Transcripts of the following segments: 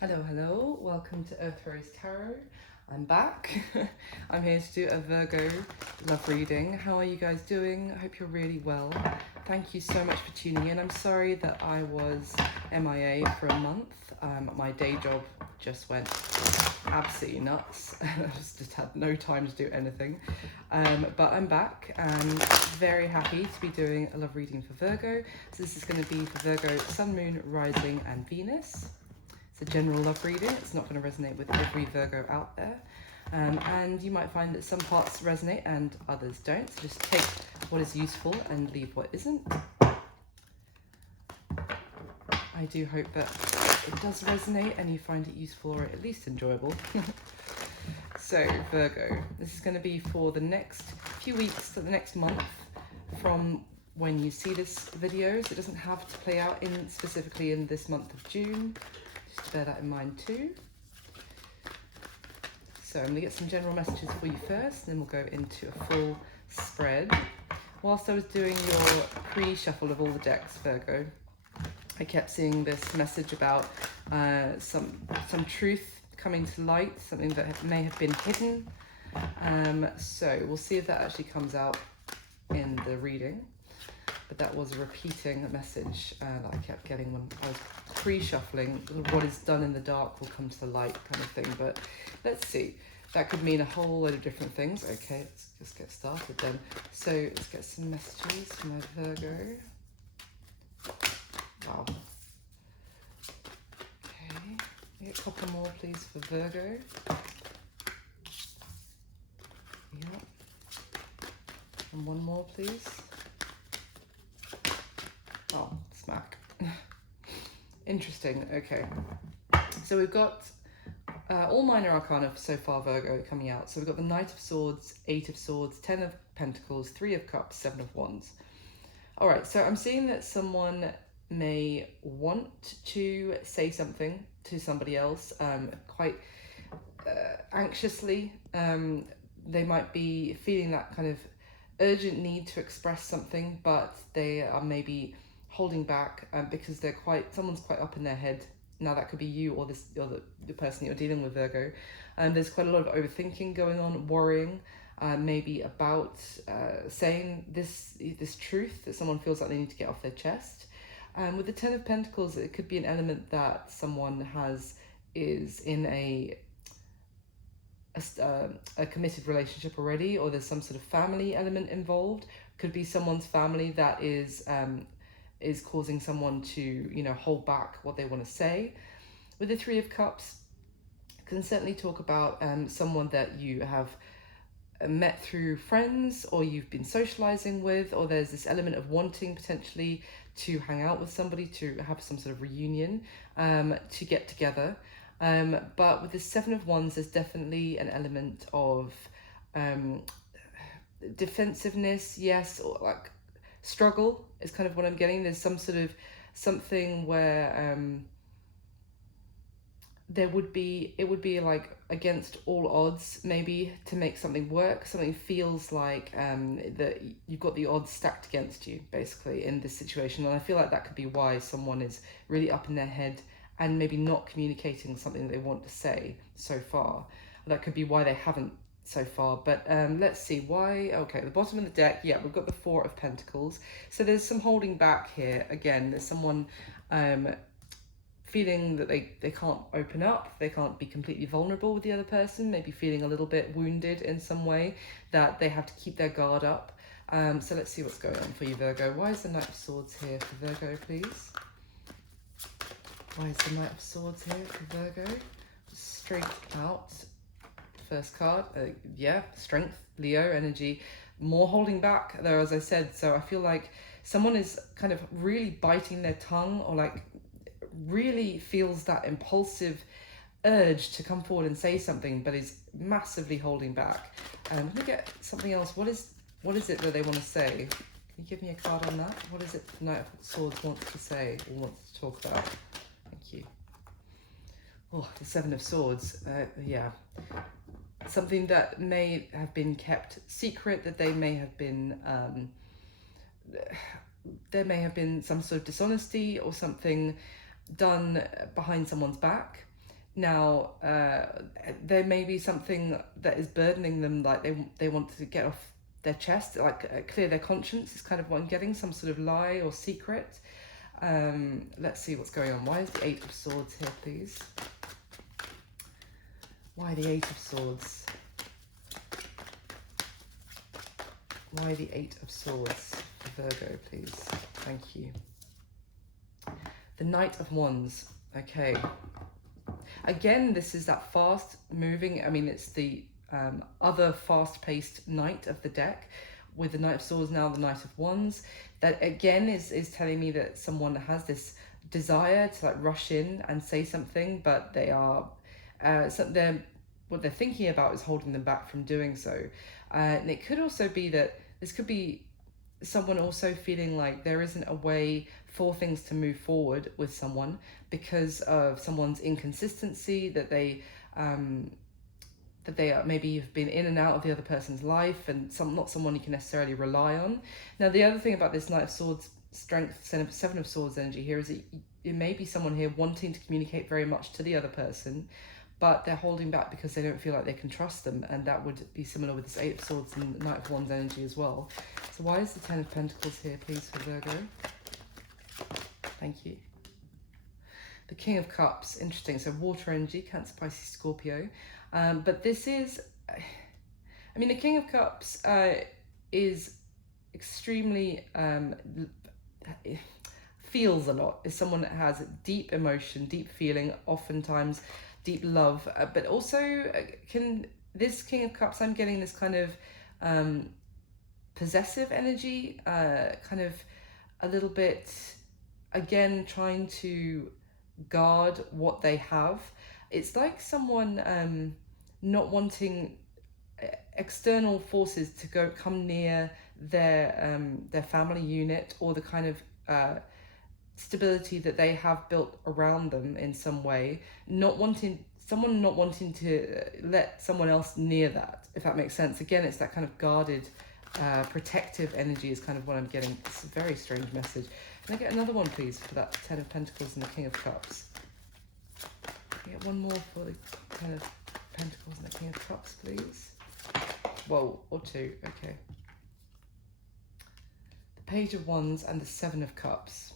Hello, welcome to Earth Rose Tarot. I'm back. I'm here to do a Virgo love reading. How are you guys doing? I hope you're really well. Thank you so much for tuning in. I'm sorry that I was MIA for a month. My day job just went absolutely nuts. I just had no time to do anything. But I'm back and very happy to be doing a love reading for Virgo. So this is going to be for Virgo, Sun, Moon, Rising and Venus. It's a general love reading. It's not going to resonate with every Virgo out there. And you might find that some parts resonate and others don't. So just take what is useful and leave what isn't. I do hope that it does resonate and you find it useful or at least enjoyable. So Virgo, this is going to be for the next few weeks to the next month from when you see this video. So it doesn't have to play out specifically in this month of June. Just bear that in mind too. So I'm going to get some general messages for you first, and then we'll go into a full spread. Whilst I was doing your pre-shuffle of all the decks, Virgo, I kept seeing this message about some truth coming to light, something that may have been hidden. So we'll see if that actually comes out in the reading. But that was a repeating message that I kept getting when I was pre-shuffling. What is done in the dark will come to the light kind of thing. But let's see. That could mean a whole load of different things. Okay, let's just get started then. So let's get some messages from my Virgo. Wow. Okay, get a couple more please for Virgo. Yeah. And one more please. Oh, smack. Interesting. Okay. So we've got all minor arcana so far, Virgo, coming out. So we've got the Knight of Swords, Eight of Swords, Ten of Pentacles, Three of Cups, Seven of Wands. All right. So I'm seeing that someone may want to say something to somebody else quite anxiously. They might be feeling that kind of urgent need to express something, but they are maybe holding back because someone's quite up in their head. Now that could be you or the person you're dealing with, Virgo. There's quite a lot of overthinking going on, worrying, maybe about saying this truth that someone feels like they need to get off their chest. With the Ten of Pentacles, it could be an element that someone is in a committed relationship already, or there's some sort of family element involved. Could be someone's family that is causing someone to hold back what they want to say. With the Three of Cups, can certainly talk about someone that you have met through friends or you've been socializing with, or there's this element of wanting potentially to hang out with somebody, to have some sort of reunion, to get together. But with the Seven of Wands, there's definitely an element of defensiveness, yes, or like struggle is kind of what I'm getting. There's some sort of something where it would be like against all odds maybe to make something work. Something feels like that you've got the odds stacked against you basically in this situation, and I feel like that could be why someone is really up in their head and maybe not communicating something that they want to say so far. That could be why they haven't so far, but let's see why. Okay, the bottom of the deck, yeah, we've got the Four of Pentacles. So there's some holding back here. Again, there's someone feeling that they can't open up, they can't be completely vulnerable with the other person, maybe feeling a little bit wounded in some way, that they have to keep their guard up. So let's see what's going on for you, Virgo. Why is the Knight of Swords here for Virgo, please? Why is the Knight of Swords here for Virgo? Straight out. First card, yeah, strength, Leo energy, more holding back there, as I said. So I feel like someone is kind of really biting their tongue, or like really feels that impulsive urge to come forward and say something, but is massively holding back. I'm gonna get something else. What is it that they want to say? Can you give me a card on that? What is it the Knight of Swords wants to say or wants to talk about? Thank you. Oh, the Seven of Swords. Yeah. Something that may have been kept secret, that they may have been, there may have been some sort of dishonesty or something done behind someone's back. Now, there may be something that is burdening them, like they want to get off their chest, like clear their conscience is kind of what I'm getting, some sort of lie or secret. Let's see what's going on. Why is the Eight of Swords here, please? Why the Eight of Swords? Why the Eight of Swords for Virgo, please? Thank you. The Knight of Wands. Okay. Again, this is that fast moving. I mean, it's the other fast-paced knight of the deck, with the Knight of Swords now the Knight of Wands. That again is telling me that someone has this desire to like rush in and say something, but they are what they're thinking about is holding them back from doing so. And it could also be that this could be someone also feeling like there isn't a way for things to move forward with someone because of someone's inconsistency, that they maybe have been in and out of the other person's life, and not someone you can necessarily rely on. Now, the other thing about this Knight of Swords strength, Seven of Swords energy here is it may be someone here wanting to communicate very much to the other person, but they're holding back because they don't feel like they can trust them, and that would be similar with this Eight of Swords and Knight of Wands energy as well. So why is the Ten of Pentacles here, please, for Virgo? Thank you. The King of Cups, interesting. So water energy, Cancer, Pisces, Scorpio. But this is, I mean, the King of Cups is extremely, feels a lot, is someone that has deep emotion, deep feeling, oftentimes deep love, but also this King of Cups, I'm getting this kind of possessive energy, kind of a little bit, again, trying to guard what they have. It's like someone not wanting external forces to come near their family unit, or the kind of stability that they have built around them in some way, not wanting to let someone else near that, if that makes sense. Again, it's that kind of guarded, protective energy is kind of what I'm getting. It's a very strange message. Can I get another one, please, for that Ten of Pentacles and the King of Cups? Can I get one more for the Ten of Pentacles and the King of Cups, please? Whoa, or two, okay. The Page of Wands and the Seven of Cups.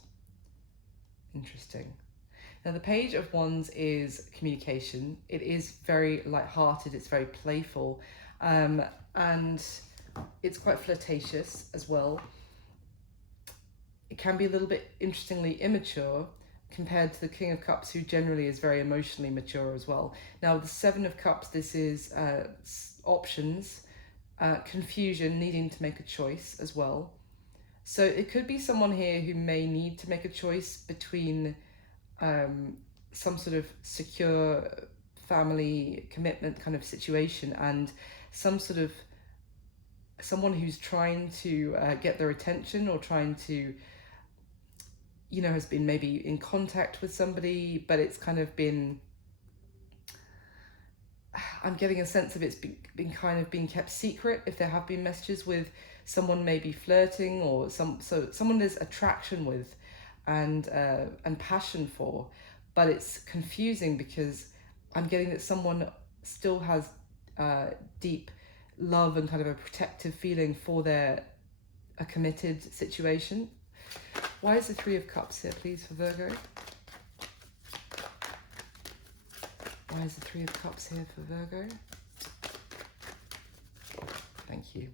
Interesting. Now, the Page of Wands is communication. It is very light-hearted, it's very playful, and it's quite flirtatious as well. It can be a little bit, interestingly, immature compared to the King of Cups, who generally is very emotionally mature as well. Now, the Seven of Cups, this is options, confusion, needing to make a choice as well. So it could be someone here who may need to make a choice between some sort of secure family commitment kind of situation and some sort of someone who's trying to get their attention, or trying to, you know, has been maybe in contact with somebody, but it's kind of been, I'm getting a sense of it's been kind of being kept secret. If there have been messages with someone maybe flirting, or someone there's attraction with and passion for, but it's confusing because I'm getting that someone still has deep love and kind of a protective feeling for a committed situation. Why is the Three of Cups here, please, for Virgo? Why is the Three of Cups here for Virgo? Thank you.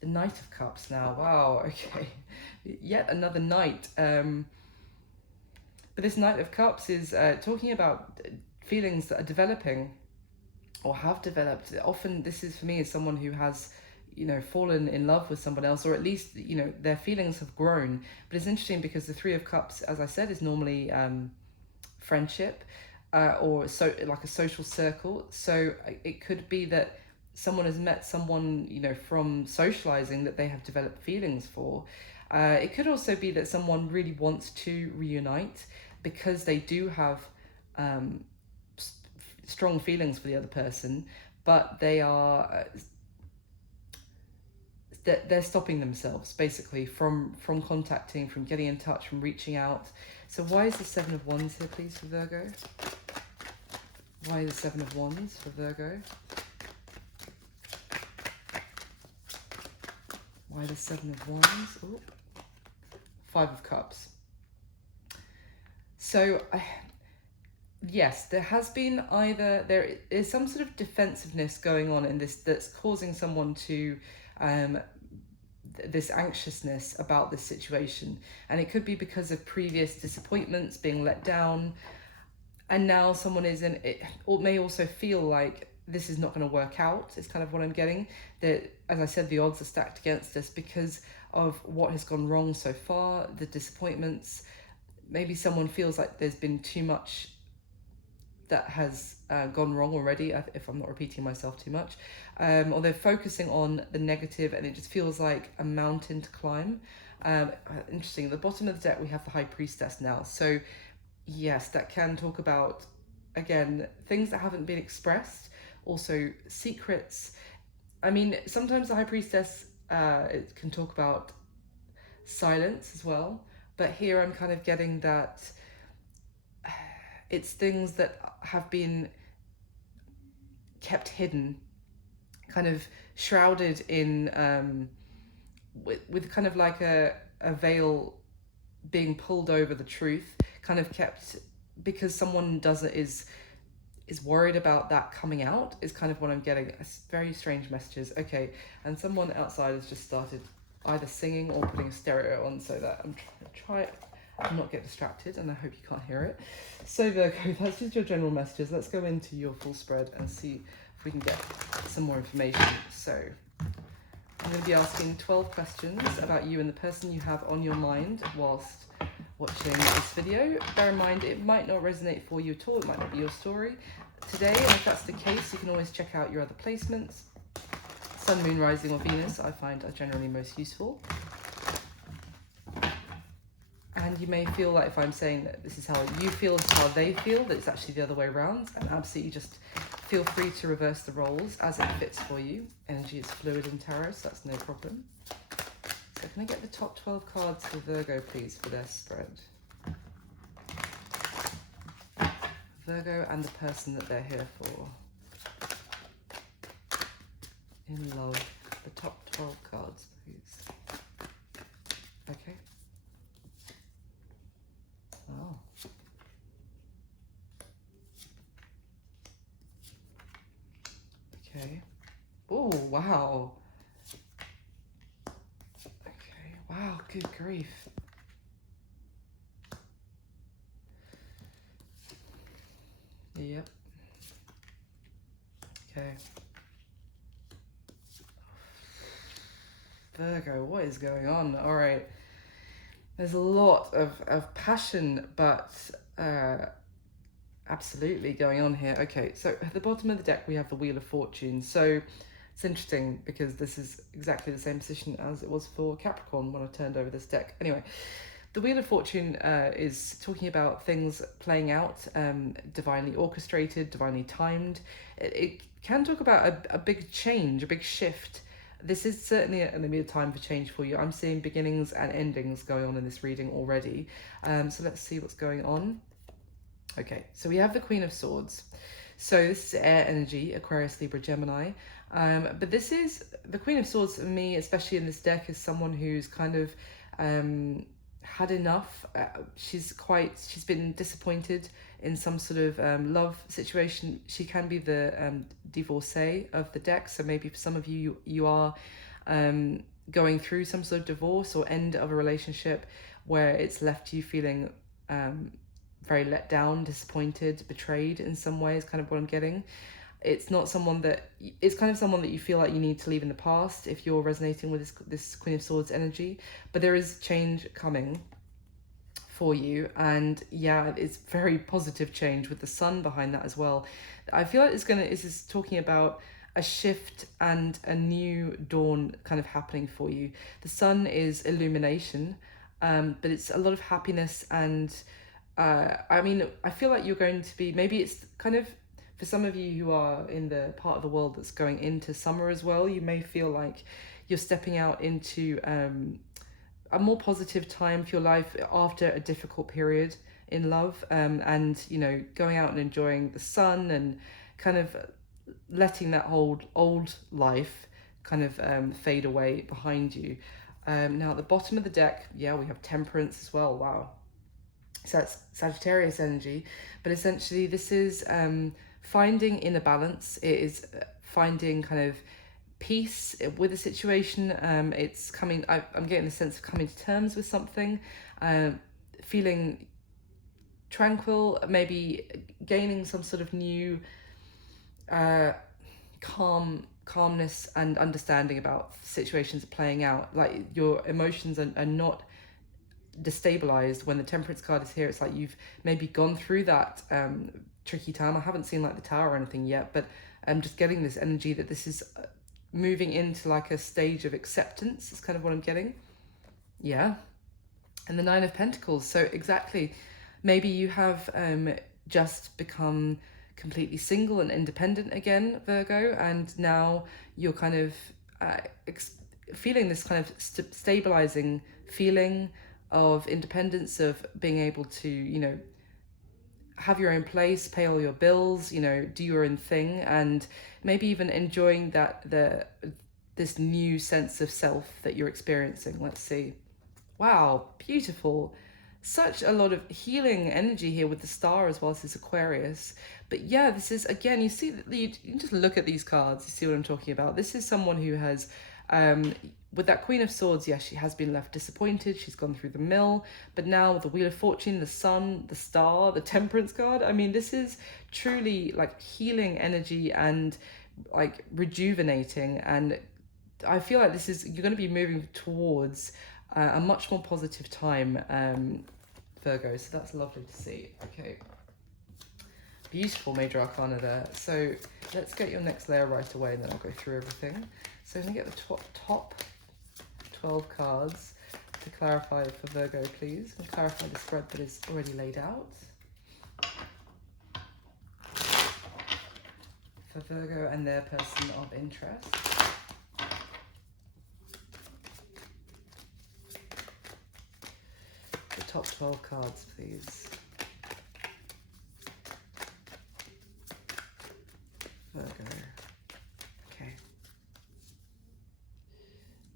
The Knight of Cups now. Wow, okay. Yet another knight. But this Knight of Cups is talking about feelings that are developing or have developed. Often this is, for me, is someone who has, you know, fallen in love with someone else, or at least, you know, their feelings have grown. But it's interesting because the Three of Cups, as I said, is normally friendship, or so like a social circle. So it could be that someone has met someone, you know, from socializing that they have developed feelings for. It could also be that someone really wants to reunite because they do have strong feelings for the other person, but they are they're stopping themselves basically from contacting, from getting in touch, from reaching out. So why is the Seven of Wands here, please, for Virgo? Why the Seven of Wands for Virgo? Why the Seven of Wands? Ooh. Five of Cups. So, yes, there has been there is some sort of defensiveness going on in this that's causing someone to this anxiousness about this situation, and it could be because of previous disappointments, being let down, and now someone is in it, or may also feel like this is not going to work out. It's kind of what I'm getting, that, as I said, the odds are stacked against us because of what has gone wrong so far, the disappointments. Maybe someone feels like there's been too much that has gone wrong already, if I'm not repeating myself too much, or they're focusing on the negative and it just feels like a mountain to climb. Interesting, at the bottom of the deck we have the High Priestess now, so yes, that can talk about, again, things that haven't been expressed, also secrets. I mean, sometimes the High Priestess it can talk about silence as well, but here I'm kind of getting that it's things that have been kept hidden, kind of shrouded in with kind of like a veil being pulled over the truth, kind of kept because someone is worried about that coming out, is kind of what I'm getting. It's very strange messages. Okay, and someone outside has just started either singing or putting a stereo on so that I'm trying to not get distracted, and I hope you can't hear it. So Virgo, that's just your general messages. Let's go into your full spread and see if we can get some more information. So I'm going to be asking 12 questions about you and the person you have on your mind whilst watching this video. Bear in mind, it might not resonate for you at all. It might not be your story today, and if that's the case, you can always check out your other placements. Sun, Moon, Rising, or Venus I find are generally most useful. And you may feel like if I'm saying that this is how you feel, this is how they feel, that it's actually the other way around, and absolutely just feel free to reverse the roles as it fits for you. Energy is fluid in tarot, so that's no problem. So can I get the top 12 cards for Virgo, please, for their spread? Virgo and the person that they're here for. In love. The top 12 cards, please. Okay. Oh. Okay. Oh, wow. Okay. Wow, good grief. Yep. Okay. Virgo, what is going on? All right. There's a lot of passion, but absolutely going on here. Okay, so at the bottom of the deck, we have the Wheel of Fortune. So it's interesting because this is exactly the same position as it was for Capricorn when I turned over this deck. Anyway, the Wheel of Fortune is talking about things playing out, divinely orchestrated, divinely timed. It can talk about a big change, a big shift. This is certainly a time for change for you. I'm seeing beginnings and endings going on in this reading already. So let's see what's going on. Okay, so we have the Queen of Swords. So this is air energy, Aquarius, Libra, Gemini. But this is, the Queen of Swords for me, especially in this deck, is someone who's kind of had enough. She's been disappointed in some sort of love situation. She can be the divorcee of the deck. So maybe for some of you, you are going through some sort of divorce or end of a relationship where it's left you feeling very let down, disappointed, betrayed in some ways, kind of what I'm getting. It's kind of someone that you feel like you need to leave in the past if you're resonating with this Queen of Swords energy. But there is change coming for you, and yeah, it's very positive change with the sun behind that as well. I feel like this is talking about a shift and a new dawn kind of happening for you. The sun is illumination, but it's a lot of happiness, and I mean, I feel like you're going to be, maybe it's kind of, for some of you who are in the part of the world that's going into summer as well, you may feel like you're stepping out into a more positive time for your life after a difficult period in love, and you know, going out and enjoying the sun and kind of letting that old life kind of fade away behind you. Now at the bottom of the deck, yeah, we have Temperance as well. Wow. So that's Sagittarius energy, but essentially this is finding inner balance. It is finding kind of peace with a situation. It's coming. I'm getting the sense of coming to terms with something, feeling tranquil, maybe gaining some sort of new calmness and understanding about situations playing out. Like your emotions are not destabilized. When the Temperance card is here, it's like you've maybe gone through that tricky time. I haven't seen like the Tower or anything yet, but I'm just getting this energy that this is moving into like a stage of acceptance. It's kind of what I'm getting. Yeah. And the Nine of Pentacles. So exactly, maybe you have just become completely single and independent again, Virgo, and now you're kind of feeling this kind of stabilizing feeling of independence, of being able to, you know, have your own place, pay all your bills, you know, do your own thing, and maybe even enjoying this new sense of self that you're experiencing. Let's see. Wow, beautiful. Such a lot of healing energy here with the Star as well as this Aquarius. But yeah, this is, again, you see that you just look at these cards, you see what I'm talking about. This is someone who has with that Queen of Swords, yes, she has been left disappointed. She's gone through the mill. But now with the Wheel of Fortune, the Sun, the Star, the Temperance card, I mean, this is truly like healing energy and like rejuvenating. And I feel like this is, you're going to be moving towards a much more positive time, Virgo. So that's lovely to see. Okay. Beautiful Major Arcana there. So let's get your next layer right away and then I'll go through everything. So I'm going to get the top 12 cards to clarify for Virgo, please. And clarify the spread that is already laid out. For Virgo and their person of interest. The top 12 cards, please. Virgo. Okay.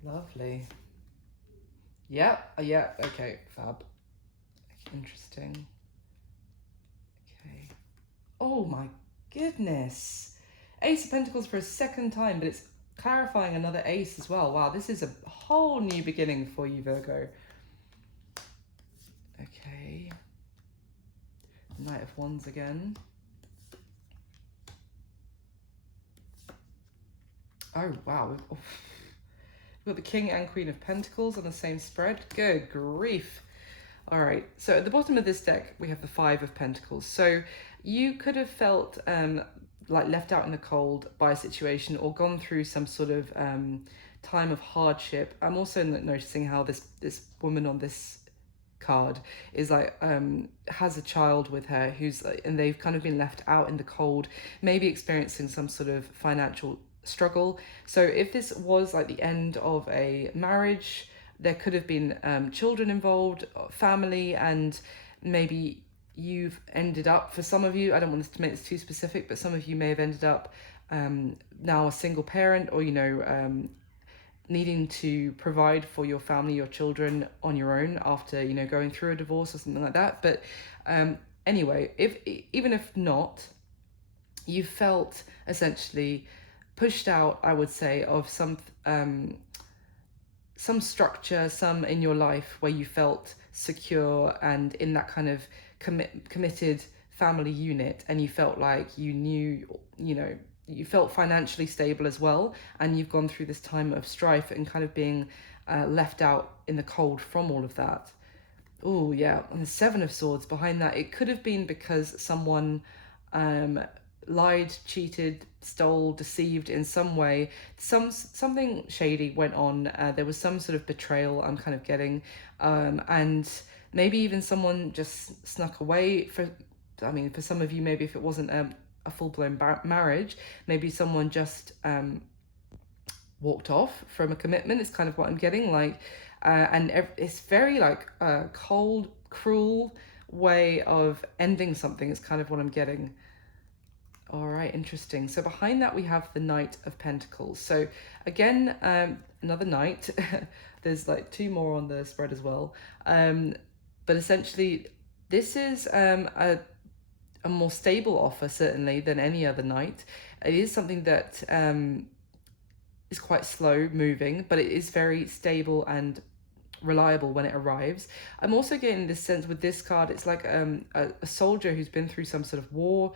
Lovely. Yeah, okay, fab. Interesting. Okay. Oh my goodness. Ace of Pentacles for a second time, but it's clarifying another ace as well. Wow, this is a whole new beginning for you, Virgo. Okay. Knight of Wands again. Oh, wow. We've got the King and Queen of Pentacles on the same spread. Good grief. All right. So at the bottom of this deck, we have the Five of Pentacles. So you could have felt like left out in the cold by a situation or gone through some sort of time of hardship. I'm also noticing how this woman on this card is like has a child with her who's and they've kind of been left out in the cold, maybe experiencing some sort of financial struggle. So if this was like the end of a marriage, there could have been children involved, family, and maybe you've ended up, for some of you, I don't want to make this too specific, but some of you may have ended up now a single parent, or, you know, needing to provide for your family, your children on your own after, you know, going through a divorce or something like that. But anyway, even if not, you felt essentially pushed out, I would say, of some structure, some in your life where you felt secure and in that kind of committed family unit, and you felt like you knew, you know, you felt financially stable as well, and you've gone through this time of strife and kind of being left out in the cold from all of that. Oh yeah, and the Seven of Swords behind that, it could have been because someone lied, cheated, stole, deceived in some way. Something shady went on. There was some sort of betrayal I'm kind of getting, and maybe even someone just snuck away. For some of you, maybe if it wasn't a full-blown marriage, maybe someone just walked off from a commitment. It's kind of what I'm getting, like, and it's very like cold, cruel way of ending something is kind of what I'm getting. All right, interesting. So behind that we have the Knight of Pentacles. So again, another knight. There's like two more on the spread as well. But essentially, this is a more stable offer, certainly, than any other knight. It is something that is quite slow moving, but it is very stable and reliable when it arrives. I'm also getting this sense with this card, it's like a soldier who's been through some sort of war.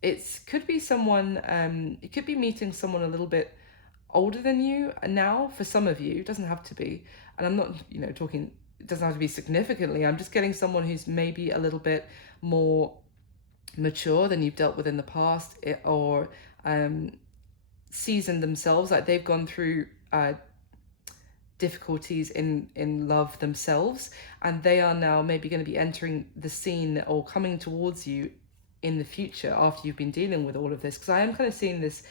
It could be someone, it could be meeting someone a little bit older than you now. For some of you, it doesn't have to be, and I'm not, you know, talking, it doesn't have to be significantly. I'm just getting someone who's maybe a little bit more mature than you've dealt with in the past, or seasoned themselves, like they've gone through difficulties in love themselves, and they are now maybe going to be entering the scene or coming towards you in the future after you've been dealing with all of this. Because I am kind of seeing this,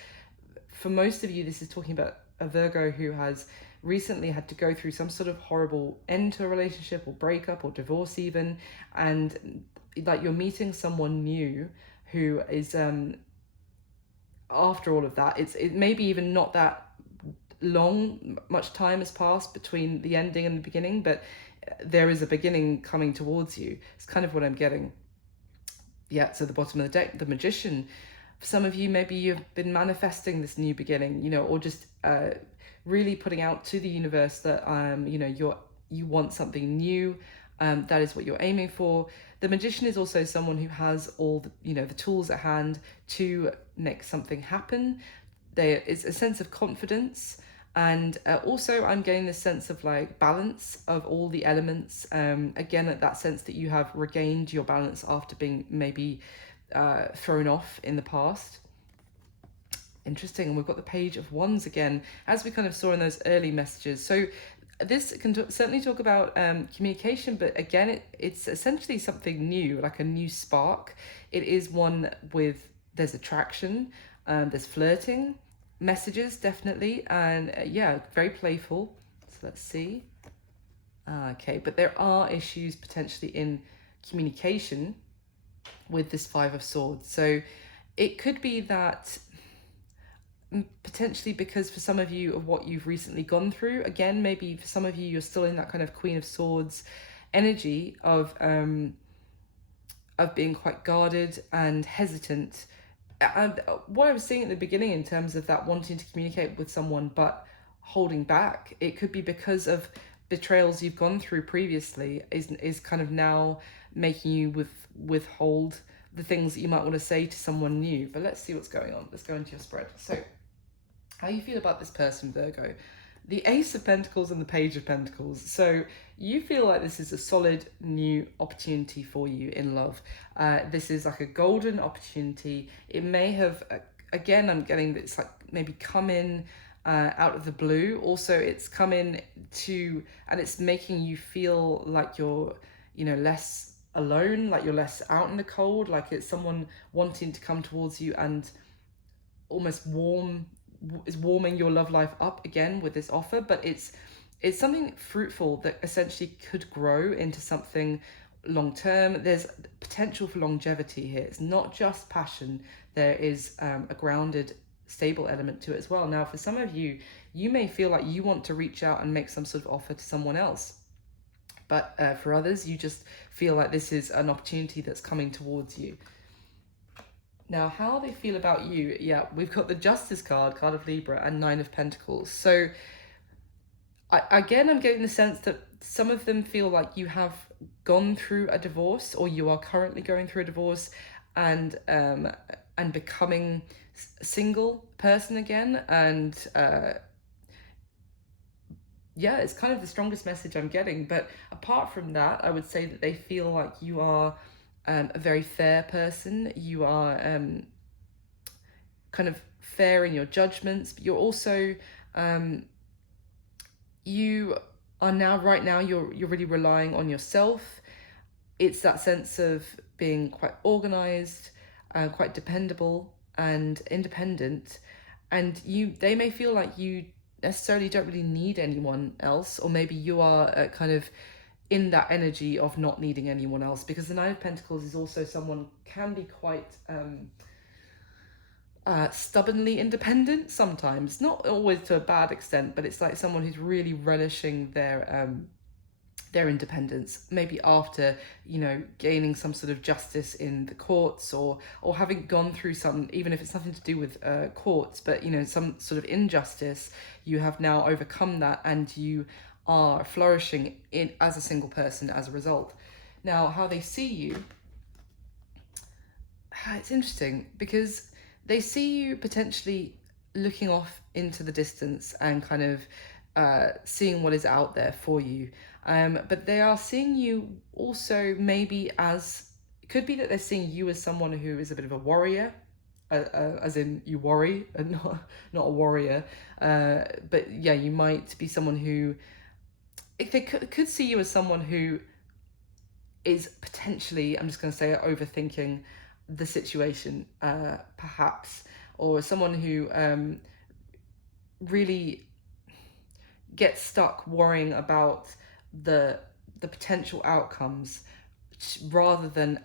for most of you, this is talking about a Virgo who has recently had to go through some sort of horrible end to a relationship or breakup or divorce even, and like you're meeting someone new who is after all of that, it maybe even not that much time has passed between the ending and the beginning, but there is a beginning coming towards you. It's kind of what I'm getting. Yeah, so the bottom of the deck, the Magician. For some of you, maybe you've been manifesting this new beginning, you know, or just really putting out to the universe that you know, you want something new. That is what you're aiming for. The Magician is also someone who has all the, you know, the tools at hand to make something happen. There is a sense of confidence, and also I'm getting this sense of like balance of all the elements. Again, at that sense that you have regained your balance after being maybe thrown off in the past. Interesting. And we've got the Page of Wands again, as we kind of saw in those early messages. So this can certainly talk about communication, but again, it's essentially something new, like a new spark. It is one with, there's attraction, there's flirting, messages definitely, and yeah, very playful. So let's see. Okay, but there are issues potentially in communication with this Five of Swords. So it could be that potentially because for some of you of what you've recently gone through, again, maybe for some of you, you're still in that kind of Queen of Swords energy of being quite guarded and hesitant. And what I was saying at the beginning in terms of that wanting to communicate with someone but holding back, it could be because of betrayals you've gone through previously is kind of now making you withhold the things that you might want to say to someone new. But let's see what's going on. Let's go into your spread. So how you feel about this person, Virgo? The Ace of Pentacles and the Page of Pentacles. So you feel like this is a solid new opportunity for you in love. This is like a golden opportunity. It may have, again, I'm getting that it's like maybe come in out of the blue. Also, it's come in to, and it's making you feel like you're, you know, less alone, like you're less out in the cold, like it's someone wanting to come towards you and almost warming your love life up again with this offer. But it's something fruitful that essentially could grow into something long term. There's potential for longevity here. It's not just passion. There is a grounded, stable element to it as well. Now, for some of you, you may feel like you want to reach out and make some sort of offer to someone else. But for others, you just feel like this is an opportunity that's coming towards you. Now, how they feel about you, yeah, we've got the Justice card of Libra, and Nine of Pentacles. So, again, I'm getting the sense that some of them feel like you have gone through a divorce, or you are currently going through a divorce, and becoming a single person again. And yeah, it's kind of the strongest message I'm getting. But apart from that, I would say that they feel like you are a very fair person. You are kind of fair in your judgments, but you're also you are now, right now, you're really relying on yourself. It's that sense of being quite organized, quite dependable and independent, and they may feel like you necessarily don't really need anyone else, or maybe you are kind of, in that energy of not needing anyone else, because the Nine of Pentacles is also someone can be quite stubbornly independent sometimes, not always to a bad extent, but it's like someone who's really relishing their independence, maybe after, you know, gaining some sort of justice in the courts, or having gone through some, even if it's nothing to do with courts, but, you know, some sort of injustice, you have now overcome that and you are flourishing in as a single person as a result. Now, how they see you, it's interesting because they see you potentially looking off into the distance and kind of seeing what is out there for you. But they are seeing you also maybe as, it could be that they're seeing you as someone who is a bit of a warrior, as in you worry, and not a warrior. But yeah, you might be someone who, if they could see you as someone who is potentially, I'm just going to say, overthinking the situation, perhaps, or someone who really gets stuck worrying about the potential outcomes rather than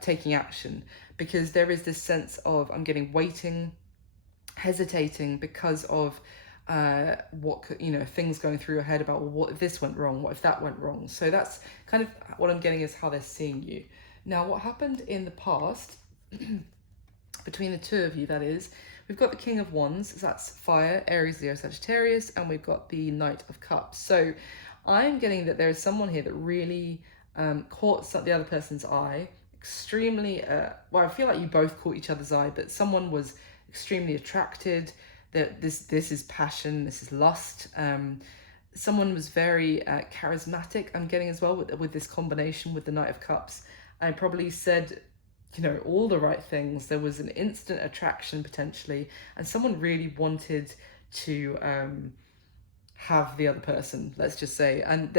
taking action, because there is this sense of, I'm getting waiting, hesitating because of what could, you know, things going through your head about, well, what if this went wrong, what if that went wrong. So that's kind of what I'm getting, is how they're seeing you. Now, what happened in the past between the two of you, that is, we've got the King of Wands, so that's fire, Aries, Leo, Sagittarius, and we've got the Knight of Cups. So I'm getting that there is someone here that really caught the other person's eye, extremely, well, I feel like you both caught each other's eye, but someone was extremely attracted, that this is passion, this is lust. Someone was very charismatic, I'm getting as well, with this combination with the Knight of Cups. I probably said, you know, all the right things. There was an instant attraction potentially, and someone really wanted to have the other person, let's just say. And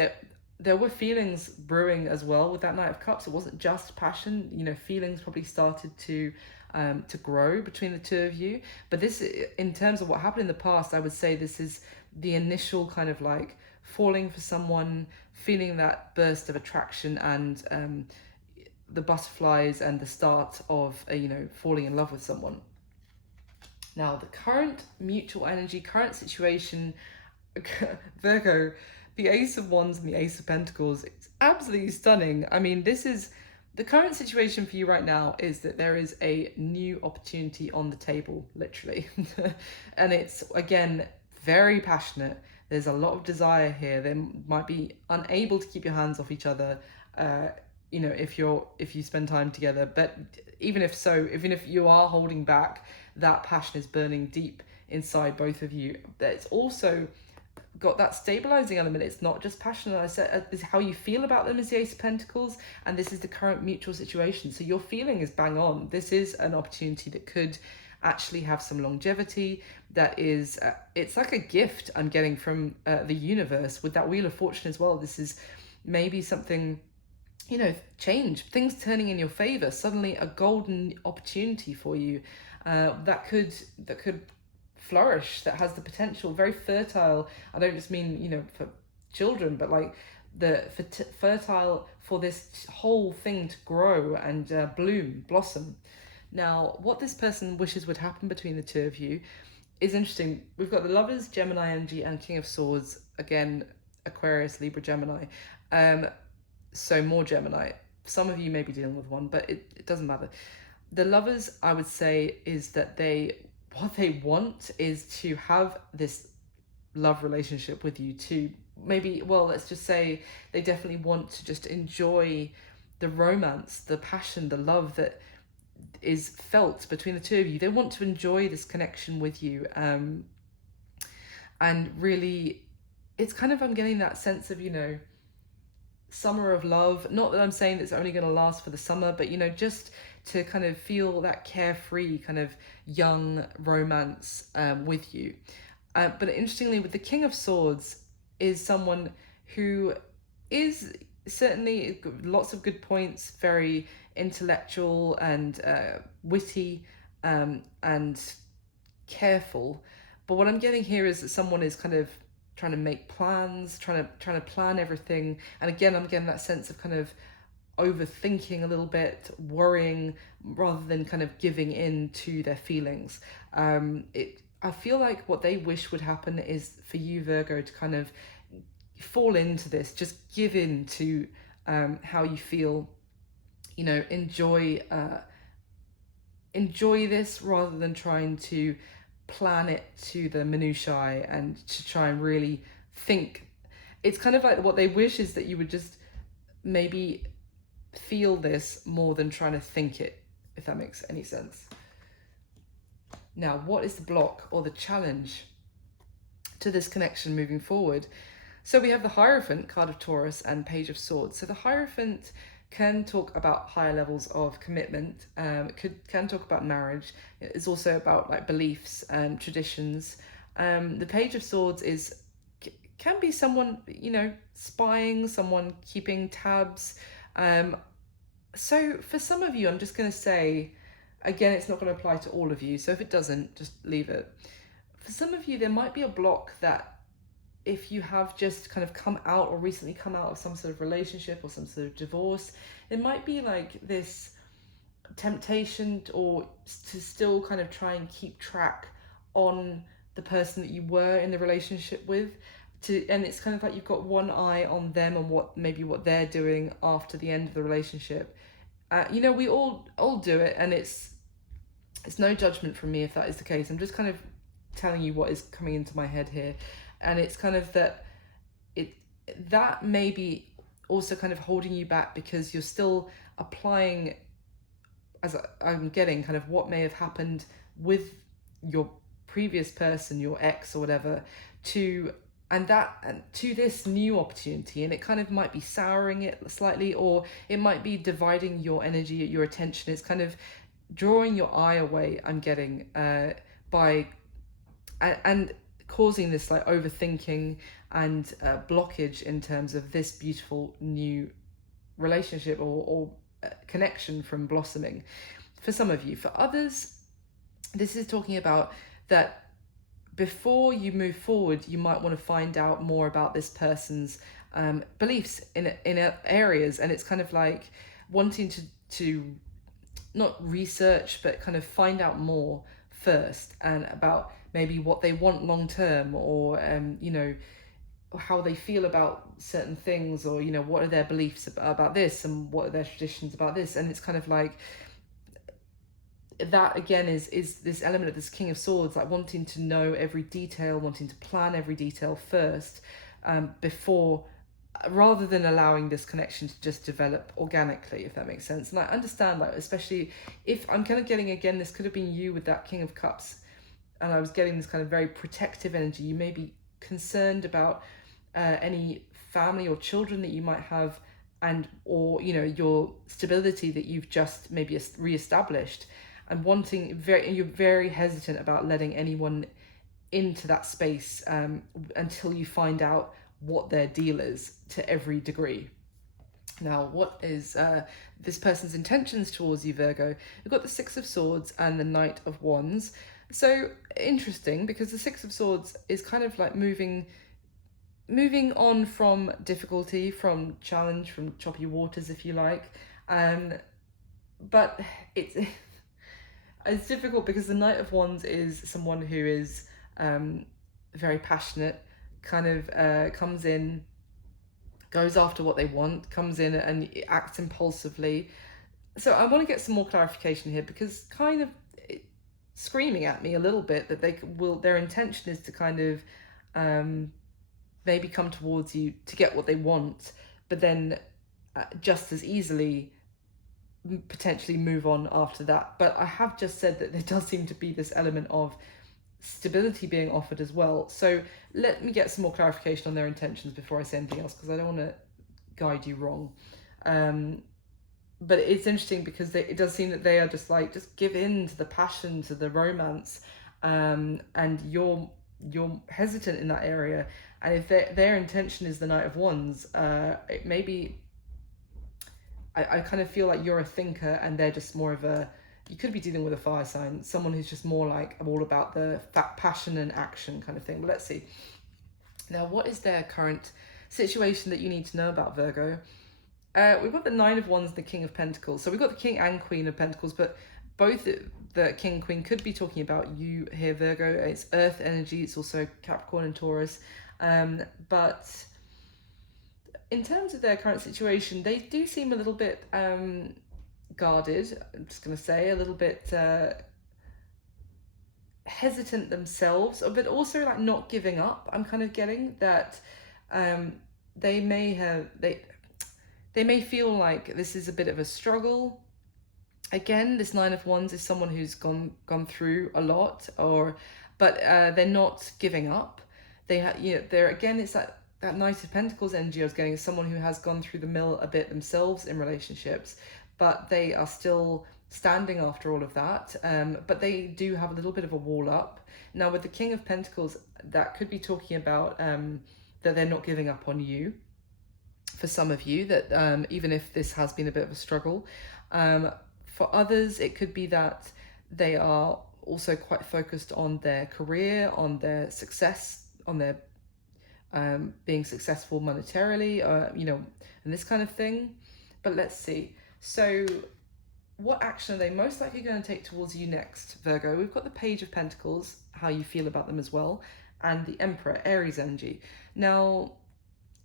there were feelings brewing as well with that Knight of Cups. It wasn't just passion, you know, feelings probably started to grow between the two of you. But this, in terms of what happened in the past, I would say this is the initial kind of like falling for someone, feeling that burst of attraction, and the butterflies, and the start of you know, falling in love with someone. Now, the current mutual energy, current situation, Virgo, the Ace of Wands and the Ace of Pentacles, it's absolutely stunning. I mean, this is the current situation for you right now, is that there is a new opportunity on the table, literally. And it's, again, very passionate. There's a lot of desire here. They might be unable to keep your hands off each other, you know, if you spend time together. But even if you are holding back, that passion is burning deep inside both of you. It's also got that stabilizing element. It's not just passion. I said, is how you feel about them is the Ace of Pentacles, and this is the current mutual situation. So your feeling is bang on. This is an opportunity that could actually have some longevity. That is, it's like a gift I'm getting from the universe with that Wheel of Fortune as well. This is maybe something, you know, change, things turning in your favor, suddenly a golden opportunity for you that could flourish, that has the potential, very fertile. I don't just mean, you know, for children, but like fertile for this whole thing to grow and blossom. Now, what this person wishes would happen between the two of you is interesting. We've got the Lovers, Gemini energy, and King of Swords, again, Aquarius, Libra, Gemini. So more Gemini. Some of you may be dealing with one, but it doesn't matter. The Lovers, I would say, is that what they want is to have this love relationship with you, to maybe, well, let's just say they definitely want to just enjoy the romance, the passion, the love that is felt between the two of you. They want to enjoy this connection with you, and really, it's kind of, I'm getting that sense of, you know, summer of love. Not that I'm saying it's only going to last for the summer, but, you know, just to kind of feel that carefree kind of young romance with you. But interestingly, with the King of Swords, is someone who is certainly lots of good points, very intellectual and witty, and careful. But what I'm getting here is that someone is kind of trying to make plans, trying to plan everything. And again, I'm getting that sense of kind of overthinking a little bit, worrying, rather than kind of giving in to their feelings. I feel like what they wish would happen is for you, Virgo, to kind of fall into this, just give in to how you feel, enjoy this rather than trying to plan it to the minutiae and to try and really think. It's kind of like what they wish is that you would just maybe feel this more than trying to think it, if that makes any sense. Now, what is the block or the challenge to this connection moving forward? So we have the Hierophant, card of Taurus, and Page of Swords. So the Hierophant can talk about higher levels of commitment, can talk about marriage. It's also about like beliefs and traditions. The Page of Swords can be someone, spying, someone keeping tabs. So for some of you, I'm just going to say, again, it's not going to apply to all of you. So if it doesn't, just leave it. For some of you, there might be a block that if you have just kind of come out or recently come out of some sort of relationship or some sort of divorce, it might be like this temptation or to still kind of try and keep track on the person that you were in the relationship with. And it's kind of like you've got one eye on them and what they're doing after the end of the relationship. We all do it, and it's no judgment from me if that is the case. I'm just kind of telling you what is coming into my head here. And it's kind of that may be also kind of holding you back because you're still applying, as I'm getting, kind of what may have happened with your previous person, your ex or whatever, to this new opportunity. And it kind of might be souring it slightly, or it might be dividing your energy, your attention. It's kind of drawing your eye away, I'm getting, and causing this like overthinking and blockage in terms of this beautiful new relationship or connection from blossoming for some of you. For others, this is talking about that before you move forward, you might want to find out more about this person's beliefs in areas, and it's kind of like wanting to not research but kind of find out more first, and about maybe what they want long term, or how they feel about certain things, or what are their beliefs about this, and what are their traditions about this. And it's kind of like that again is this element of this King of Swords, like wanting to know every detail, wanting to plan every detail first, before, rather than allowing this connection to just develop organically, if that makes sense. And I understand that, especially if I'm kind of getting, again, this could have been you with that King of Cups, and I was getting this kind of very protective energy. You may be concerned about any family or children that you might have, or your stability that you've just maybe reestablished, and you're very hesitant about letting anyone into that space until you find out what their deal is to every degree. Now, what is this person's intentions towards you, Virgo? We've got the Six of Swords and the Knight of Wands. So interesting, because the Six of Swords is kind of like moving on from difficulty, from challenge, from choppy waters, if you like. But it's difficult because the Knight of Wands is someone who is very passionate, kind of comes in, goes after what they want, comes in and acts impulsively. So I want to get some more clarification here, because kind of screaming at me a little bit that their intention is to kind of maybe come towards you to get what they want, but then just as easily potentially move on after that. But I have just said that there does seem to be this element of stability being offered as well. So let me get some more clarification on their intentions before I say anything else, because I don't want to guide you wrong. But it's interesting because it does seem that they are just give in to the passion, to the romance, and you're hesitant in that area. And if their intention is the Knight of Wands, it may be, I kind of feel like you're a thinker and they're just more of you could be dealing with a fire sign, someone who's just more like all about the passion and action kind of thing. But let's see. Now, what is their current situation that you need to know about, Virgo? We've got the Nine of Wands and the King of Pentacles. So we've got the King and Queen of Pentacles, but both the King and Queen could be talking about you here, Virgo. It's Earth energy. It's also Capricorn and Taurus. But in terms of their current situation, they do seem a little bit guarded. I'm just going to say a little bit hesitant themselves, but also like not giving up. I'm kind of getting that they may feel like this is a bit of a struggle. Again, this Nine of Wands is someone who's gone through a lot, but they're not giving up. They're again, it's that Knight of Pentacles energy I was getting, is someone who has gone through the mill a bit themselves in relationships, but they are still standing after all of that. But they do have a little bit of a wall up. Now with the King of Pentacles, that could be talking about that they're not giving up on you. For some of you, that even if this has been a bit of a struggle, for others it could be that they are also quite focused on their career, on their success, on their being successful monetarily, and this kind of thing. But let's see. So what action are they most likely going to take towards you next, Virgo? We've got the Page of Pentacles, how you feel about them as well, and the Emperor, Aries energy. Now,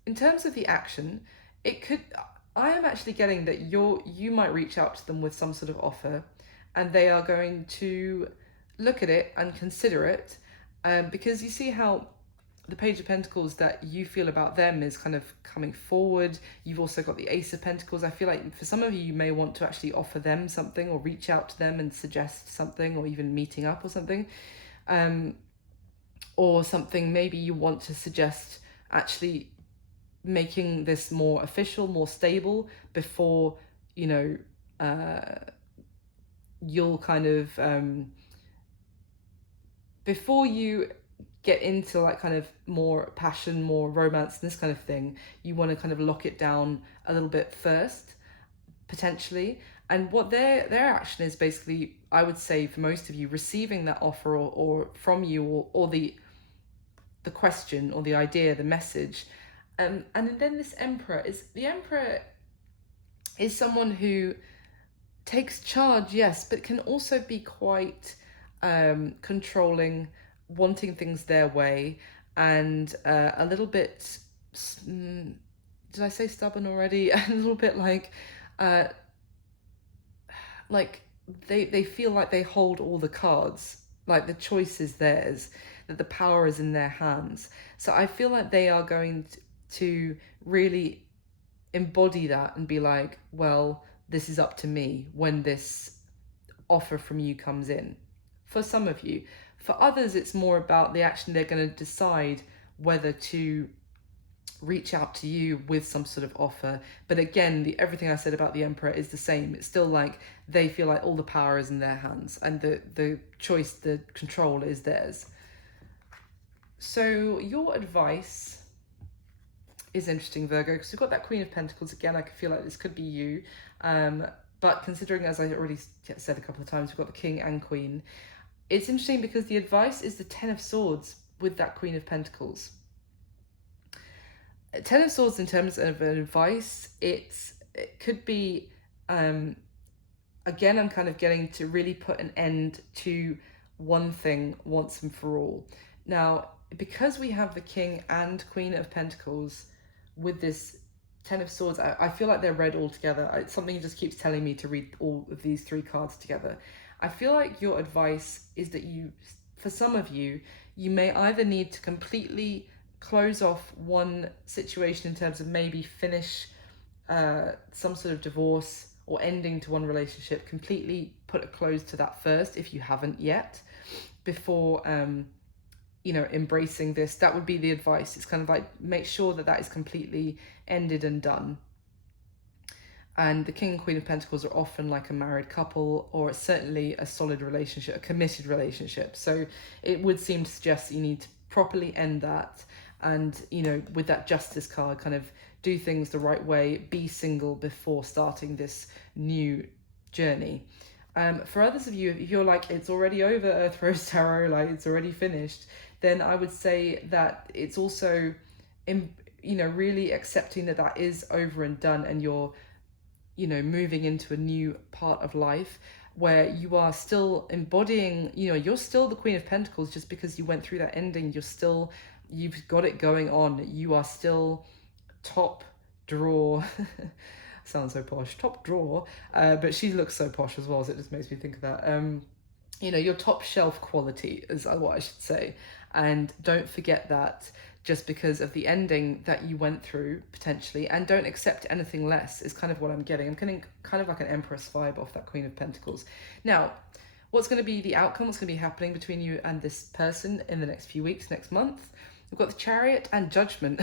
in terms of the action, I am actually getting that you might reach out to them with some sort of offer, and they are going to look at it and consider it, because you see how the Page of Pentacles that you feel about them is kind of coming forward. You've also got the Ace of Pentacles. I feel like for some of you, you may want to actually offer them something or reach out to them and suggest something, or even meeting up or something. Or something maybe you want to suggest actually making this more official, more stable before, you'll kind of, before you get into like kind of more passion, more romance, and this kind of thing, you want to kind of lock it down a little bit first, potentially. And what their action is basically, I would say for most of you, receiving that offer or from you, or the question or the idea, the message. And then this Emperor is someone who takes charge, yes, but can also be quite controlling, wanting things their way, and a little bit, did I say stubborn already? A little bit like they feel like they hold all the cards, like the choice is theirs, that the power is in their hands. So I feel like they are going to really embody that and be like, well, this is up to me when this offer from you comes in. For some of you. For others, it's more about the action. They're going to decide whether to reach out to you with some sort of offer. But again, everything I said about the Emperor is the same. It's still like they feel like all the power is in their hands, and the choice, the control is theirs. So your advice is interesting, Virgo, because we've got that Queen of Pentacles again. I can feel like this could be you, but considering, as I already said a couple of times, we've got the King and Queen. It's interesting because the advice is the Ten of Swords with that Queen of Pentacles. Ten of Swords, in terms of advice, it could be, again, I'm kind of getting to really put an end to one thing once and for all. Now, because we have the King and Queen of Pentacles with this Ten of Swords, I feel like they're read all together. It's something just keeps telling me to read all of these three cards together. I feel like your advice is that for some of you, you may either need to completely close off one situation in terms of maybe finish some sort of divorce or ending to one relationship, completely put a close to that first if you haven't yet, before embracing this. That would be the advice. It's kind of like, make sure that is completely ended and done. And the King and Queen of Pentacles are often like a married couple, or certainly a solid relationship, a committed relationship. So it would seem to suggest that you need to properly end that, and with that Justice card, kind of do things the right way, be single before starting this new journey. For others of you, if you're like, it's already over, Earth Rose Tarot, like it's already finished, then I would say that it's also, really accepting that that is over and done, and you're, moving into a new part of life where you are still embodying, you're still the Queen of Pentacles. Just because you went through that ending, you've got it going on. You are still top drawer. Sounds so posh, top drawer, but she looks so posh as well, so it just makes me think of that. Your top shelf quality is what I should say. And don't forget that just because of the ending that you went through potentially, and don't accept anything less is kind of what I'm getting. I'm getting kind of like an Empress vibe off that Queen of Pentacles. Now, what's going to be the outcome? What's going to be happening between you and this person in the next few weeks, next month? We've got the Chariot and Judgment.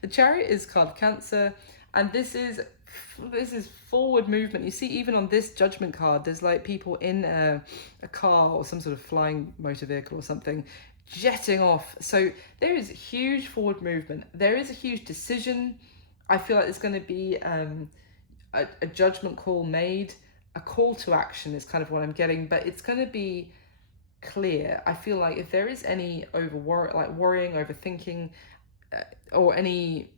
The Chariot is card Cancer, and this is forward movement. You see, even on this Judgment card, there's like people in a car or some sort of flying motor vehicle or something, jetting off. So there is huge forward movement. There is a huge decision. I feel like there's going to be a judgment call made. A call to action is kind of what I'm getting, but it's going to be clear. I feel like if there is any worrying, overthinking, or any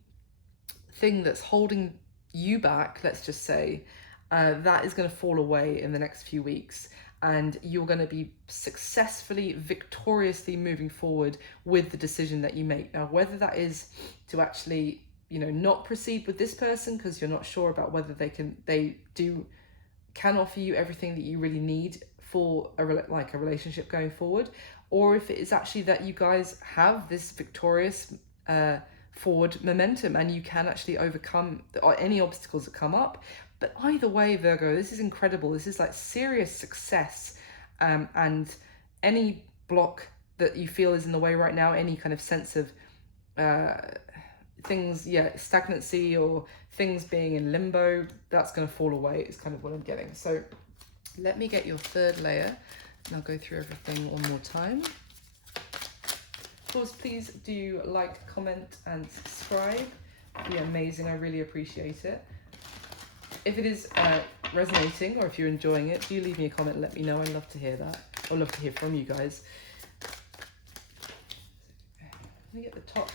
thing that's holding you back, let's just say, that is going to fall away in the next few weeks, and you're going to be successfully, victoriously moving forward with the decision that you make. Now, whether that is to actually, not proceed with this person because you're not sure about whether they can offer you everything that you really need for a relationship going forward, or if it is actually that you guys have this victorious forward momentum and you can actually overcome any obstacles that come up. But either way, Virgo, this is incredible. This is like serious success, and any block that you feel is in the way right now, any kind of sense of stagnancy or things being in limbo, that's going to fall away is kind of what I'm getting. So let me get your third layer and I'll go through everything one more time. Of course, please do like, comment and subscribe. It'd be amazing. I really appreciate it. If it is resonating, or if you're enjoying it, do leave me a comment and let me know. I'd love to hear that. I'd love to hear from you guys. Let me get the top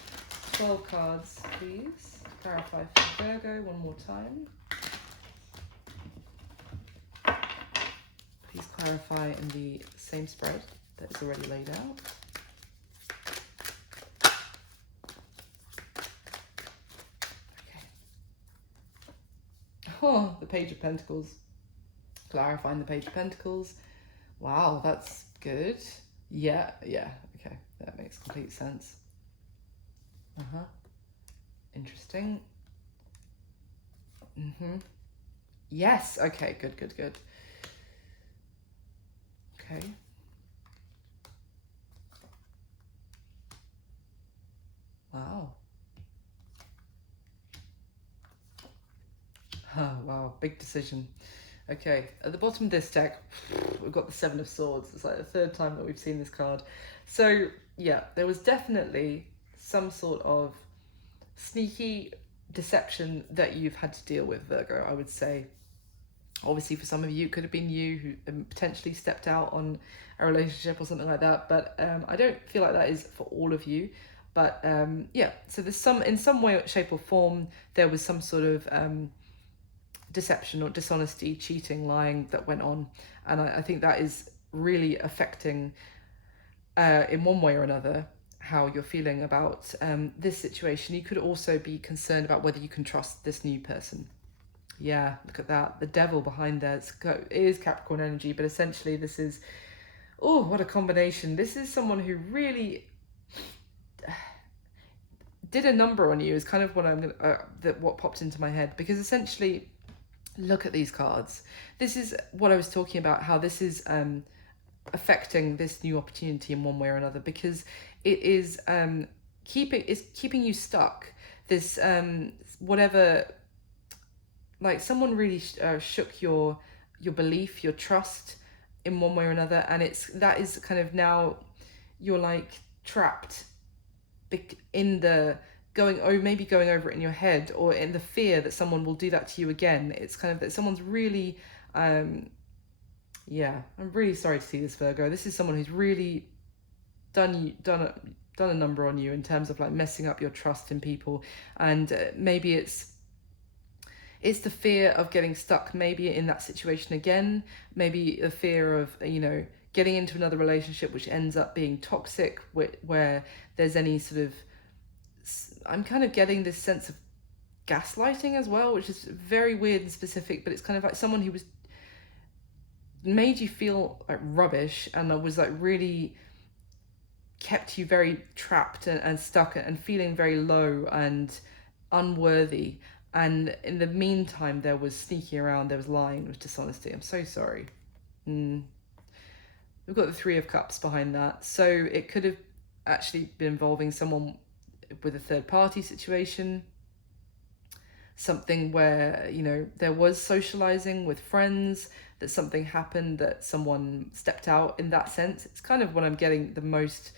12 cards, please. Clarify for Virgo one more time. Please clarify in the same spread that is already laid out. Okay. Oh, the Page of Pentacles. Clarifying the Page of Pentacles. Wow, that's good. Yeah, okay. That makes complete sense. Interesting. Yes, okay, good. Okay. Wow. Wow, big decision. Okay, at the bottom of this deck, we've got the Seven of Swords. It's like the third time that we've seen this card. So, yeah, there was definitely some sort of sneaky deception that you've had to deal with, Virgo, I would say. Obviously, for some of you, it could have been you who potentially stepped out on a relationship or something like that. But I don't feel like that is for all of you. But yeah, so there's in some way, shape or form, there was some sort of deception or dishonesty, cheating, lying that went on. And I think that is really affecting, in one way or another, how you're feeling about this situation. You could also be concerned about whether you can trust this new person. Yeah, look at that. The devil behind there. It is Capricorn energy, but essentially this is, oh, what a combination. This is someone who really did a number on you, is kind of what what popped into my head. Because essentially, look at these cards. This is what I was talking about, how this is affecting this new opportunity in one way or another, because it is keeping you stuck. This whatever, like someone really shook your belief, your trust in one way or another, and that is kind of now you're like trapped in the maybe going over it in your head, or in the fear that someone will do that to you again. It's kind of that someone's really Yeah, I'm really sorry to see this, Virgo. This is someone who's really done a number on you in terms of like messing up your trust in people, and maybe it's the fear of getting stuck maybe in that situation again, maybe the fear of, getting into another relationship which ends up being toxic, where there's any sort of, I'm kind of getting this sense of gaslighting as well, which is very weird and specific, but it's kind of like someone who was made you feel like rubbish and was like really kept you very trapped and stuck and feeling very low and unworthy. And in the meantime, there was sneaking around, there was lying, there was dishonesty. I'm so sorry. We've got the Three of Cups behind that. So it could have actually been involving someone with a third party situation. Something where, there was socializing with friends, that something happened, that someone stepped out in that sense. It's kind of what I'm getting the most.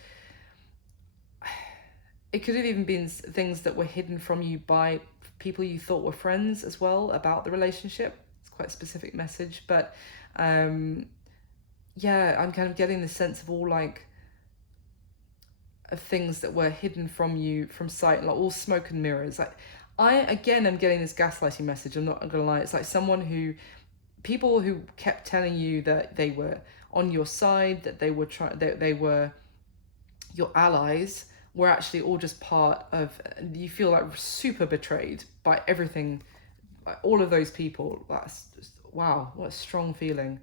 It could have even been things that were hidden from you by people you thought were friends as well about the relationship. It's quite a specific message, but yeah, I'm kind of getting the sense of all like of things that were hidden from you from sight, like all smoke and mirrors. Like I again am getting this gaslighting message. I'm not gonna lie. It's like people who kept telling you that they were on your side, that they were your allies, were actually all just part of. You feel like super betrayed by everything, by all of those people. That's just, wow, what a strong feeling.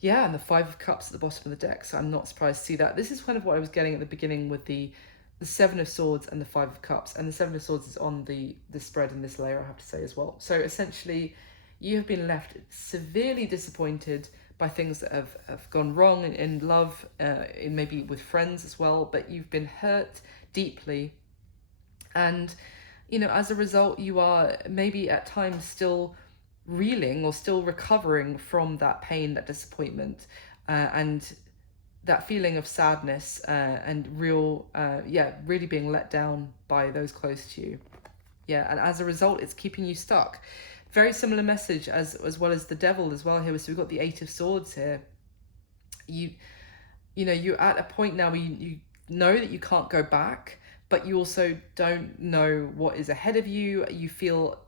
Yeah, and the Five of Cups at the bottom of the deck, so I'm not surprised to see that. This is kind of what I was getting at the beginning with the Seven of Swords and the Five of Cups, and the Seven of Swords is on the spread in this layer, I have to say as well. So essentially, you have been left severely disappointed by things that have gone wrong in love, in maybe with friends as well, but you've been hurt deeply. And, as a result, you are maybe at times still reeling or still recovering from that pain, that disappointment, and that feeling of sadness, and really being let down by those close to you. Yeah, and as a result, it's keeping you stuck. Very similar message as well as the devil as well here. So we've got the Eight of Swords here. You're at a point now where you know that you can't go back, but you also don't know what is ahead of you. You feel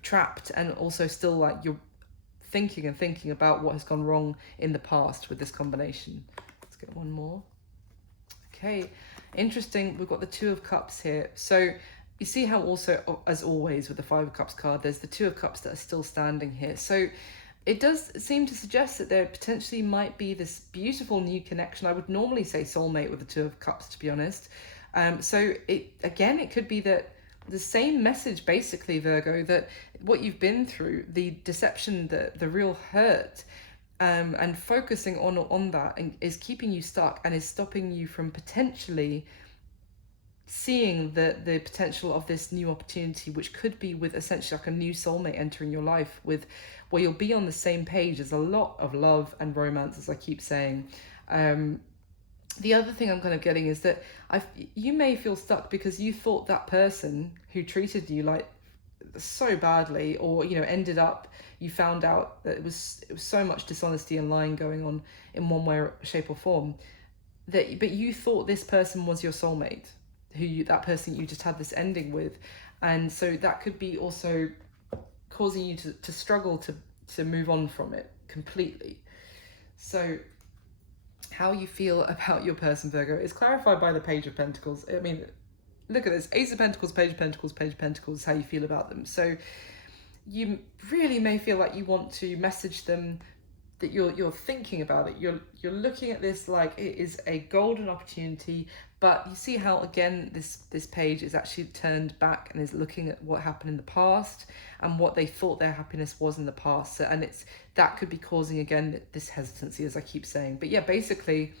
trapped, and also still like you're thinking about what has gone wrong in the past with this combination. Let's get one more. Okay, interesting. We've got the Two of Cups here. So you see how also, as always with the Five of Cups card, there's the Two of Cups that are still standing here. So it does seem to suggest that there potentially might be this beautiful new connection. I would normally say soulmate with the Two of Cups, to be honest. So it could be that the same message, basically, Virgo, that what you've been through, the deception, the real hurt, and focusing on that is keeping you stuck and is stopping you from potentially seeing the potential of this new opportunity, which could be with essentially like a new soulmate entering your life, with where you'll be on the same page. There's a lot of love and romance, as I keep saying. The other thing I'm kind of getting is that you may feel stuck because you thought that person who treated you like so badly, or ended up, you found out that it was so much dishonesty and lying going on in one way, shape or form, but you thought this person was your soulmate, that person you just had this ending with. And so that could be also causing you to struggle to move on from it completely. So how you feel about your person, Virgo, is clarified by the Page of Pentacles. I mean, look at this. Ace of Pentacles, Page of Pentacles, Page of Pentacles, how you feel about them. So you really may feel like you want to message them, that you're thinking about it. You're looking at this like it is a golden opportunity, but you see how again this page is actually turned back and is looking at what happened in the past and what they thought their happiness was in the past. So, and that could be causing again this hesitancy, as I keep saying. But yeah, basically,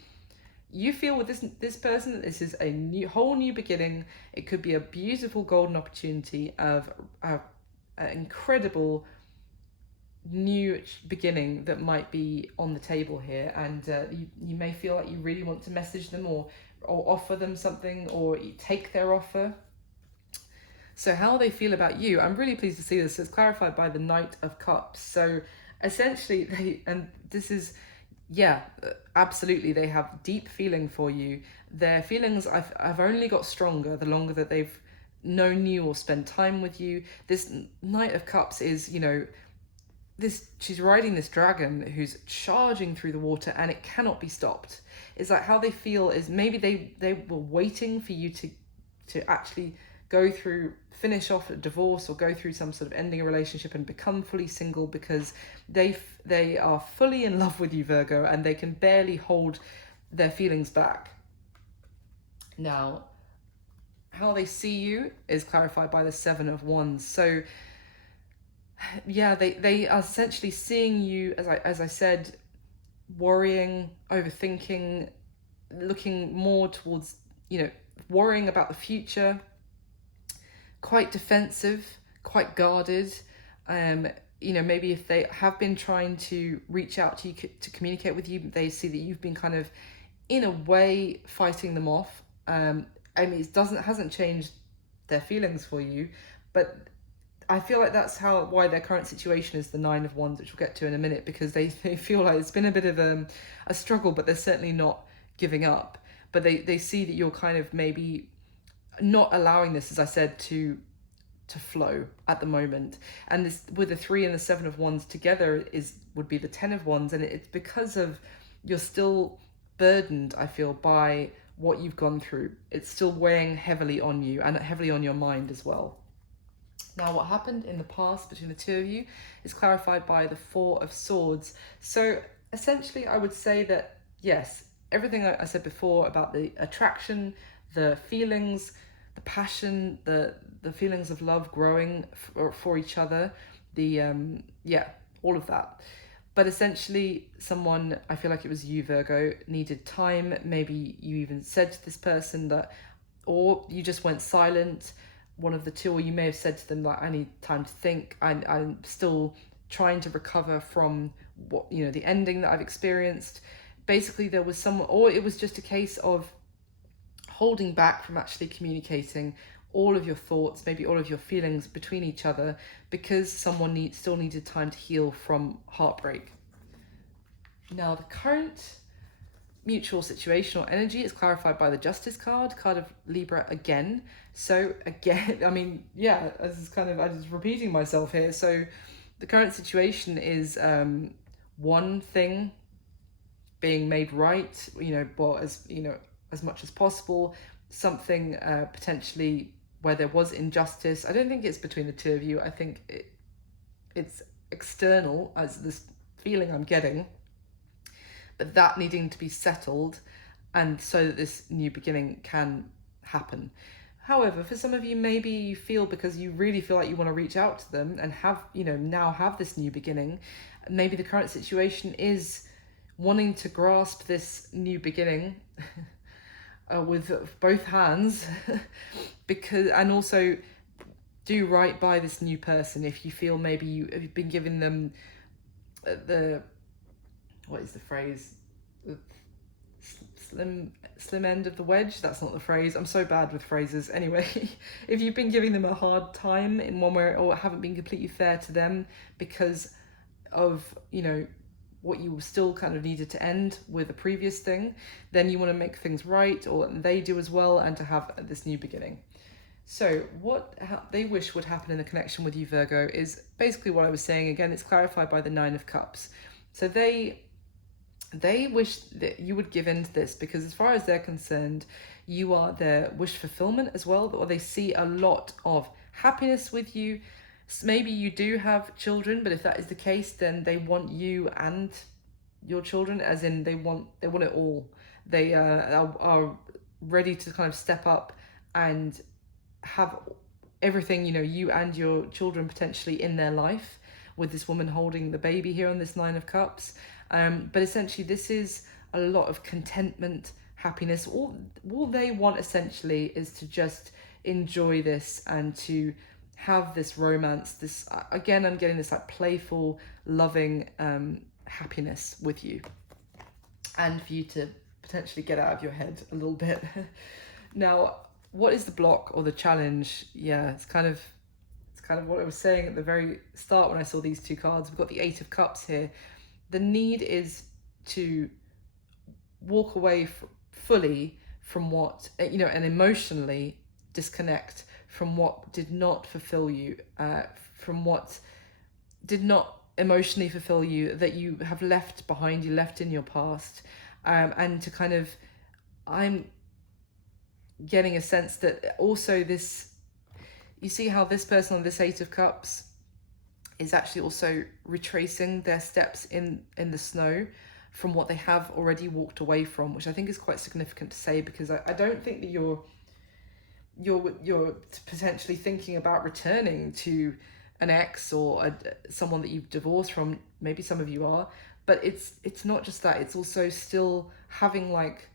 you feel with this person that this is a whole new beginning. It could be a beautiful golden opportunity of an incredible new beginning that might be on the table here, and you may feel like you really want to message them or offer them something, or take their offer. So how they feel about you, I'm really pleased to see this. It's clarified by the Knight of Cups. So essentially yeah, absolutely. They have deep feeling for you. Their feelings I've only got stronger the longer that they've known you or spent time with you. This Knight of Cups is, this she's riding this dragon who's charging through the water and it cannot be stopped. It's like how they feel is maybe they were waiting for you to actually finish off a divorce or go through some sort of ending a relationship and become fully single, because they are fully in love with you, Virgo, and they can barely hold their feelings back. Now, how they see you is clarified by the Seven of Wands. So yeah, they are essentially seeing you, as I said, worrying, overthinking, looking more towards, worrying about the future, quite defensive, quite guarded. Maybe if they have been trying to reach out to you to communicate with you, they see that you've been kind of, in a way, fighting them off. It hasn't changed their feelings for you, but I feel like that's why their current situation is the Nine of Wands, which we'll get to in a minute, because they feel like it's been a bit of a struggle, but they're certainly not giving up. But they see that you're kind of maybe not allowing this, as I said, to flow at the moment. And this, with the Three and the Seven of Wands together, would be the Ten of Wands, and it's because of you're still burdened, I feel, by what you've gone through. It's still weighing heavily on you and heavily on your mind as well. Now, what happened in the past between the two of you is clarified by the Four of Swords. So essentially, I would say that, yes, everything I said before about the attraction, the feelings, the passion, the feelings of love growing for each other, all of that. But essentially, someone, I feel like it was you, Virgo, needed time. Maybe you even said to this person that, or you just went silent, one of the two, or you may have said to them, like, I need time to think. I'm still trying to recover from the ending that I've experienced. Basically, there was someone, or it was just a case of holding back from actually communicating all of your thoughts, maybe all of your feelings between each other, because someone still needed time to heal from heartbreak. Now, the current mutual situational energy is clarified by the Justice card of Libra again. So again, this is kind of, I'm just repeating myself here. So the current situation is one thing being made right, as much as possible. Something potentially where there was injustice. I don't think it's between the two of you. I think it's external, as this feeling I'm getting, but that needing to be settled, and so that this new beginning can happen. However, for some of you, maybe you feel, because you really feel like you want to reach out to them and now have this new beginning, maybe the current situation is wanting to grasp this new beginning with both hands, and also do right by this new person. If you feel maybe you've been giving them what is the phrase? Slim end of the wedge. That's not the phrase. I'm so bad with phrases. Anyway, if you've been giving them a hard time in one way, or haven't been completely fair to them because of what you still kind of needed to end with a previous thing, then you want to make things right, or they do as well, and to have this new beginning. So what they wish would happen in the connection with you, Virgo, is basically what I was saying. Again, it's clarified by the Nine of Cups. So they wish that you would give in to this, because as far as they're concerned, you are their wish fulfillment as well, or they see a lot of happiness with you. Maybe you do have children, but if that is the case, then they want you and your children, as in they want it all. They are ready to kind of step up and have everything, you and your children potentially in their life, with this woman holding the baby here on this Nine of Cups. But essentially, this is a lot of contentment, happiness. All they want essentially is to just enjoy this and to have this romance. This, again, I'm getting this like playful, loving happiness with you, and for you to potentially get out of your head a little bit. Now, what is the block or the challenge? Yeah, it's kind of what I was saying at the very start when I saw these two cards. We've got the Eight of Cups here. The need is to walk away fully from what, and emotionally disconnect from what did not fulfill you, from what did not emotionally fulfill you, that you have left behind you, left in your past. And to kind of, I'm getting a sense that also this, you see how this person on this Eight of Cups is actually also retracing their steps in the snow from what they have already walked away from, which I think is quite significant to say, because I don't think that you're potentially thinking about returning to an ex or someone that you've divorced from. Maybe some of you are, but it's not just that. It's also still having like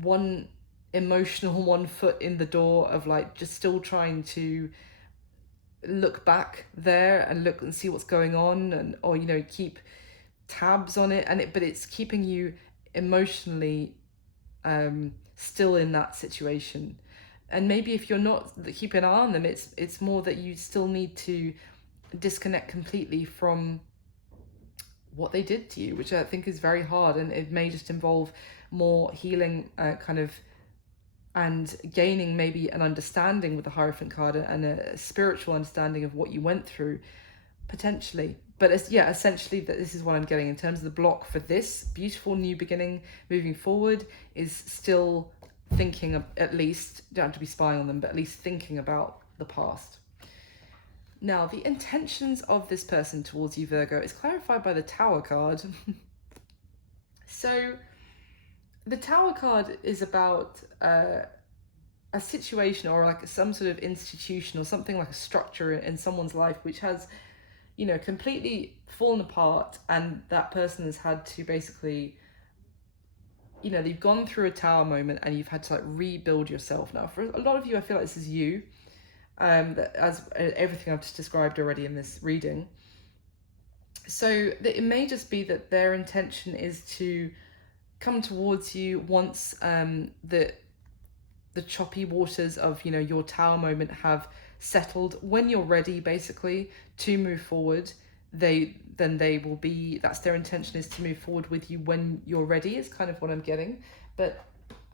one emotional one foot in the door of like just still trying to look back there and look and see what's going on, and or keep tabs on it, but it's keeping you emotionally still in that situation. And maybe if you're not keeping an eye on them, it's more that you still need to disconnect completely from what they did to you, which I think is very hard, and it may just involve more healing kind of, and gaining maybe an understanding with the Hierophant card and a spiritual understanding of what you went through, potentially. But essentially that this is what I'm getting in terms of the block for this beautiful new beginning moving forward, is still thinking of, at least, don't have to be spying on them, but at least thinking about the past. Now, the intentions of this person towards you, Virgo, is clarified by the Tower card. So the Tower card is about a situation, or like some sort of institution or something like a structure in someone's life which has completely fallen apart, and that person has had to basically, they've gone through a tower moment and you've had to like rebuild yourself. Now, for a lot of you, I feel like this is you, as everything I've just described already in this reading. So it may just be that their intention is to come towards you once the choppy waters of your tower moment have settled. When you're ready basically to move forward, that's their intention, is to move forward with you when you're ready, is kind of what I'm getting. But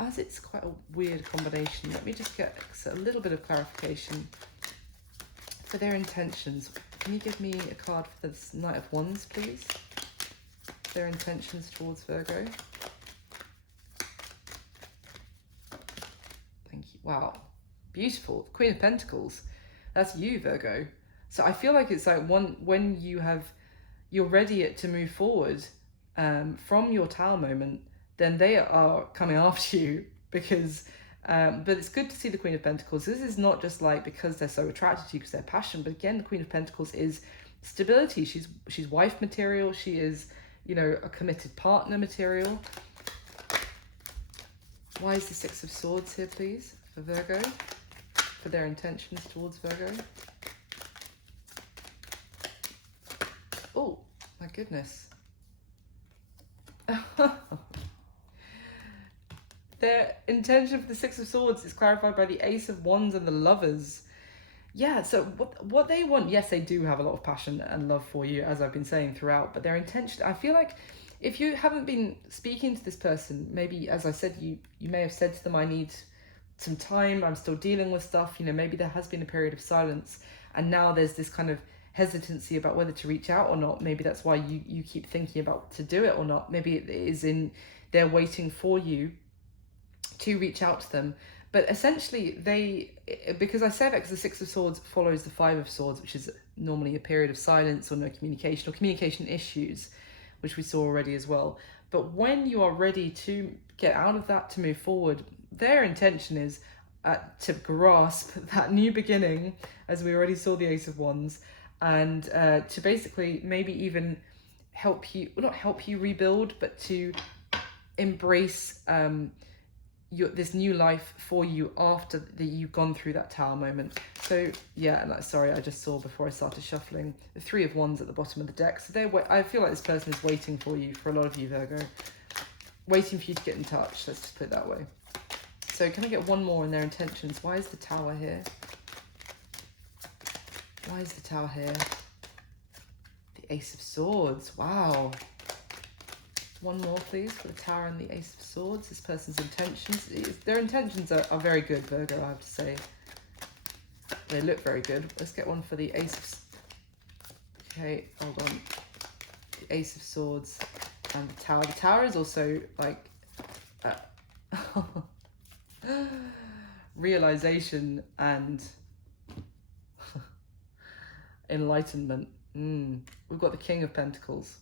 as it's quite a weird combination, let me just get a little bit of clarification for their intentions. Can you give me a card for this Knight of Wands, please? Their intentions towards Virgo. Thank you. Wow, beautiful. Queen of Pentacles. That's you, Virgo. So I feel like it's like when you're ready to move forward from your tower moment, then they are coming after you, because but it's good to see the Queen of Pentacles. This is not just like because they're so attracted to you because they're passionate, but again, the Queen of Pentacles is stability. She's wife material. She is a committed partner material. Why is the Six of Swords here, please, for Virgo, for their intentions towards Virgo? Oh, my goodness. Their intention for the Six of Swords is clarified by the Ace of Wands and the Lovers. Yeah, so what they want, yes, they do have a lot of passion and love for you, as I've been saying throughout, but their intention, I feel like if you haven't been speaking to this person, maybe, as I said, you may have said to them, I need some time, I'm still dealing with stuff, maybe there has been a period of silence, and now there's this kind of hesitancy about whether to reach out or not. Maybe that's why you keep thinking about to do it or not. Maybe it is they're waiting for you to reach out to them. But essentially because I say that because the Six of Swords follows the Five of Swords, which is normally a period of silence or no communication, or communication issues, which we saw already as well. But when you are ready to get out of that, to move forward, their intention is to grasp that new beginning, as we already saw the Ace of Wands, and to basically maybe even not help you rebuild, but to embrace this new life for you after you've gone through that tower moment. So yeah, and sorry, I just saw before I started shuffling the Three of Wands at the bottom of the deck. So I feel like this person is waiting for you, for a lot of you, Virgo, waiting for you to get in touch. Let's just put it that way. So can I get one more in their intentions? Why is the Tower here? Why is the Tower here? The Ace of Swords. Wow. one more, please, for the Tower and the Ace of Swords. This person's intentions. Their intentions are very good, Virgo, I have to say. They look very good. Let's get one for the Ace of... Okay, hold on. The Ace of Swords and the Tower. The Tower is also, like... realization and enlightenment. We've got the King of Pentacles.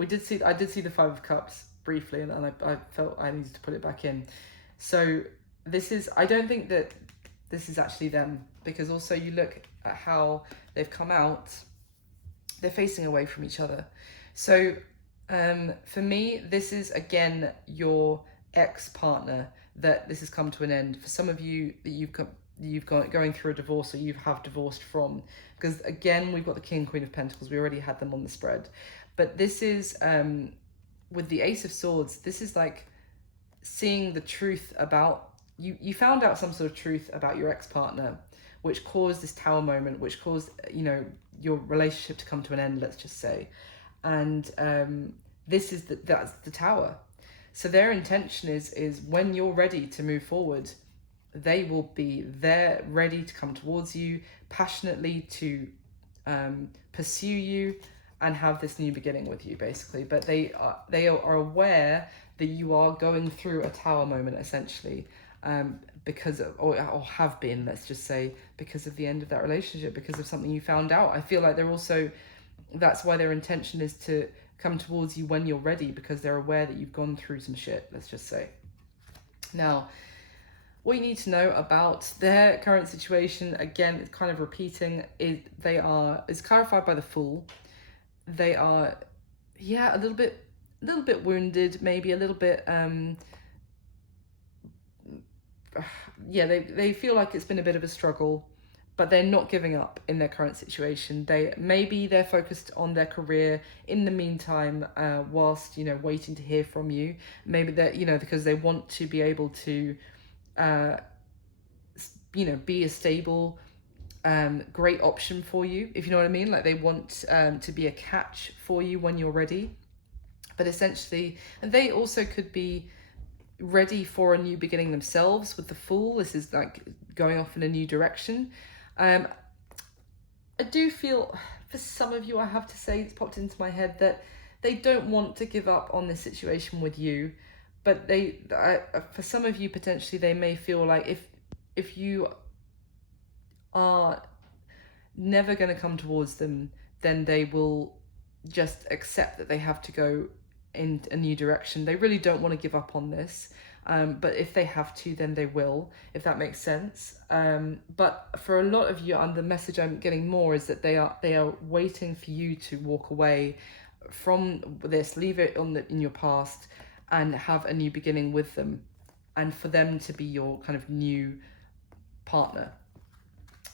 I did see the Five of Cups briefly, and I felt I needed to put it back in. So this is, I don't think that this is actually them, because also you look at how they've come out, they're facing away from each other. So for me, this is again your ex-partner that this has come to an end. For some of you that you've got going through a divorce, or you have divorced from, because again we've got the King, Queen of Pentacles. We already had them on the spread, but this is with the Ace of Swords, this is like seeing the truth about you found out some sort of truth about your ex-partner, which caused this Tower moment, which caused, you know, your relationship to come to an end, let's just say. And this is that's the Tower. So their intention is when you're ready to move forward, they will be there, ready to come towards you, passionately to pursue you and have this new beginning with you, basically. But they are aware that you are going through a Tower moment, essentially, because of, or have been, let's just say, because of the end of that relationship, because of something you found out. I feel like they're also, that's why their intention is to come towards you when you're ready, because they're aware that you've gone through some shit, let's just say. Now, what you need to know about their current situation, again, it's kind of repeating, is clarified by the Fool. They are, yeah, a little bit wounded, maybe a little bit, yeah, they feel like it's been a bit of a struggle, but they're not giving up in their current situation. They're focused on their career in the meantime, whilst, you know, waiting to hear from you. Maybe they're, you know, because they want to be able to, you know, be a stable, great option for you, if you know what I mean. Like they want to be a catch for you when you're ready. But essentially, and they also could be ready for a new beginning themselves with the Fool. This is like going off in a new direction. I do feel, for some of you, I have to say, it's popped into my head that they don't want to give up on this situation with you, but for some of you, potentially, they may feel like if you are never going to come towards them, then they will just accept that they have to go in a new direction. They really don't want to give up on this. But if they have to, then they will, if that makes sense. But for a lot of you, and the message I'm getting more is that they are waiting for you to walk away from this, leave it in your past, and have a new beginning with them, and for them to be your kind of new partner.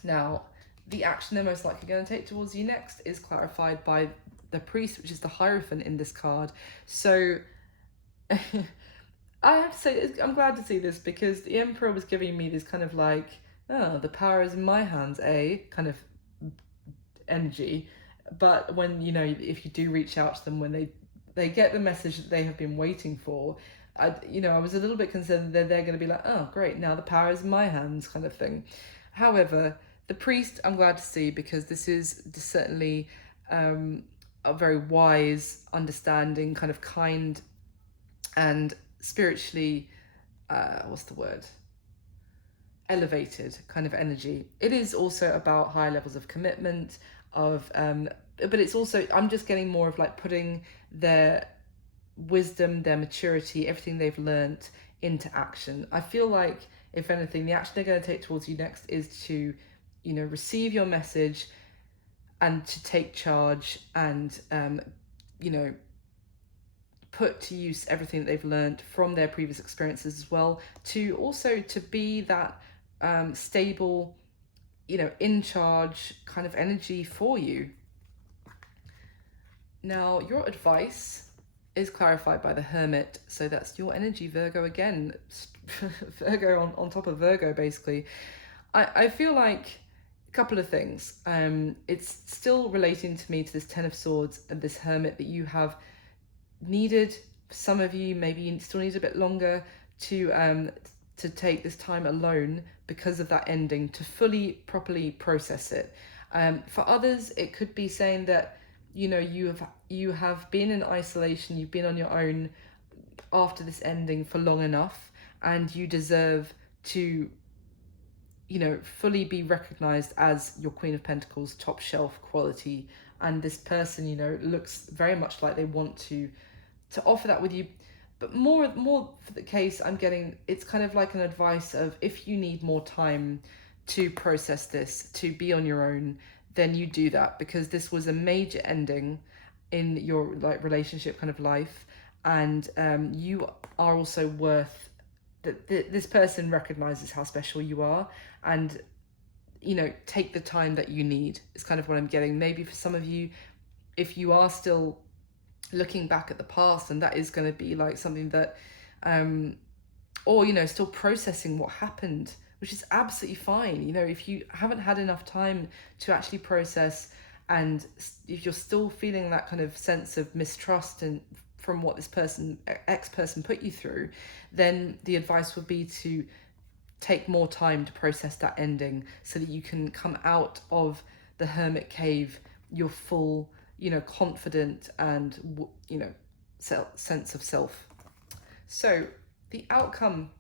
Now, the action they're most likely going to take towards you next is clarified by the Priest, which is the Hierophant in this card. So I have to say, I'm glad to see this, because the Emperor was giving me this kind of like, oh, the power is in my hands, kind of energy. But when, you know, if you do reach out to them, when they get the message that they have been waiting for, I was a little bit concerned that they're going to be like, oh, great, now the power is in my hands kind of thing. However, the Priest, I'm glad to see, because this is certainly a very wise, understanding, kind of kind and spiritually, elevated kind of energy. It is also about higher levels of commitment, but it's also, I'm just getting more of like putting their wisdom, their maturity, everything they've learnt into action. I feel like, if anything, the action they're going to take towards you next is to, you know, receive your message and to take charge and, you know, put to use everything that they've learned from their previous experiences as well, to also to be that stable, you know, in charge kind of energy for you. Now, your advice is clarified by the Hermit, so that's your energy, Virgo, again. Virgo on top of Virgo, basically. I feel like a couple of things. It's still relating to me to this Ten of Swords and this Hermit, that you have needed Some of you, maybe you still need a bit longer to take this time alone because of that ending, to fully, properly process it. For others, it could be saying that, you know, you have been in isolation, you've been on your own after this ending for long enough, and you deserve to, you know, fully be recognized as your Queen of Pentacles, top shelf quality. And this person, you know, looks very much like they want to offer that with you. But more for the case I'm getting, it's kind of like an advice of, if you need more time to process this, to be on your own, then you do that, because this was a major ending in your like relationship kind of life. And you are also worth that. This person recognizes how special you are, and, you know, take the time that you need is kind of what I'm getting. Maybe for some of you, if you are still looking back at the past, and that is going to be like something that or, you know, still processing what happened, which is absolutely fine. You know, if you haven't had enough time to actually process, and if you're still feeling that kind of sense of mistrust and from what this person, ex-person, put you through, then the advice would be to take more time to process that ending, so that you can come out of the hermit cave, you're full, you know, confident and, you know, sense of self. So the outcome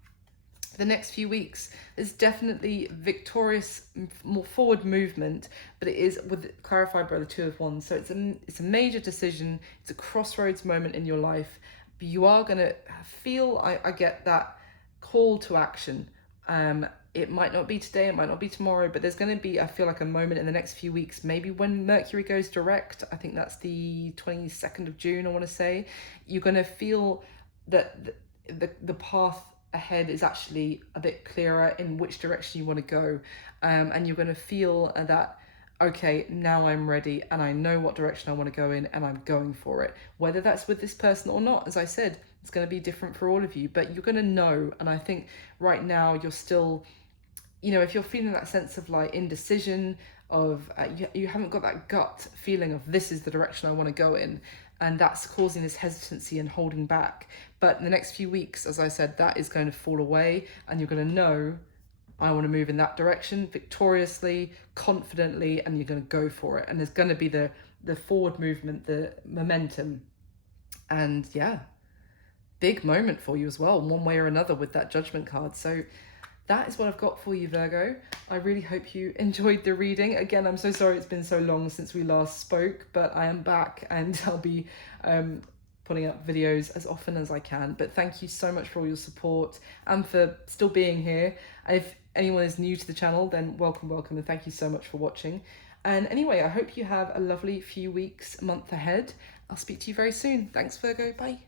the next few weeks is definitely victorious, more forward movement, but it is clarified by the Two of Wands. So it's a major decision, it's a crossroads moment in your life, but you are going to feel, I get that call to action. It might not be today, it might not be tomorrow, but there's going to be, I feel like, a moment in the next few weeks, maybe when Mercury goes direct. I think that's the 22nd of June, I want to say. You're going to feel that the path ahead is actually a bit clearer in which direction you want to go. And you're going to feel that, okay, now I'm ready and I know what direction I want to go in, and I'm going for it. Whether that's with this person or not, as I said, it's going to be different for all of you, but you're going to know. And I think right now you're still, you know, if you're feeling that sense of like indecision, of you haven't got that gut feeling of this is the direction I want to go in, and that's causing this hesitancy and holding back. But in the next few weeks, as I said, that is going to fall away, and you're going to know, I want to move in that direction victoriously, confidently, and you're going to go for it. And there's going to be the forward movement, the momentum. And yeah, big moment for you as well, one way or another, with that Judgment card. So that is what I've got for you, Virgo. I really hope you enjoyed the reading. Again, I'm so sorry it's been so long since we last spoke, but I am back, and I'll be putting up videos as often as I can. But thank you so much for all your support and for still being here. If anyone is new to the channel, then welcome, and thank you so much for watching. And anyway, I hope you have a lovely few weeks, month ahead. I'll speak to you very soon. Thanks, Virgo. Bye.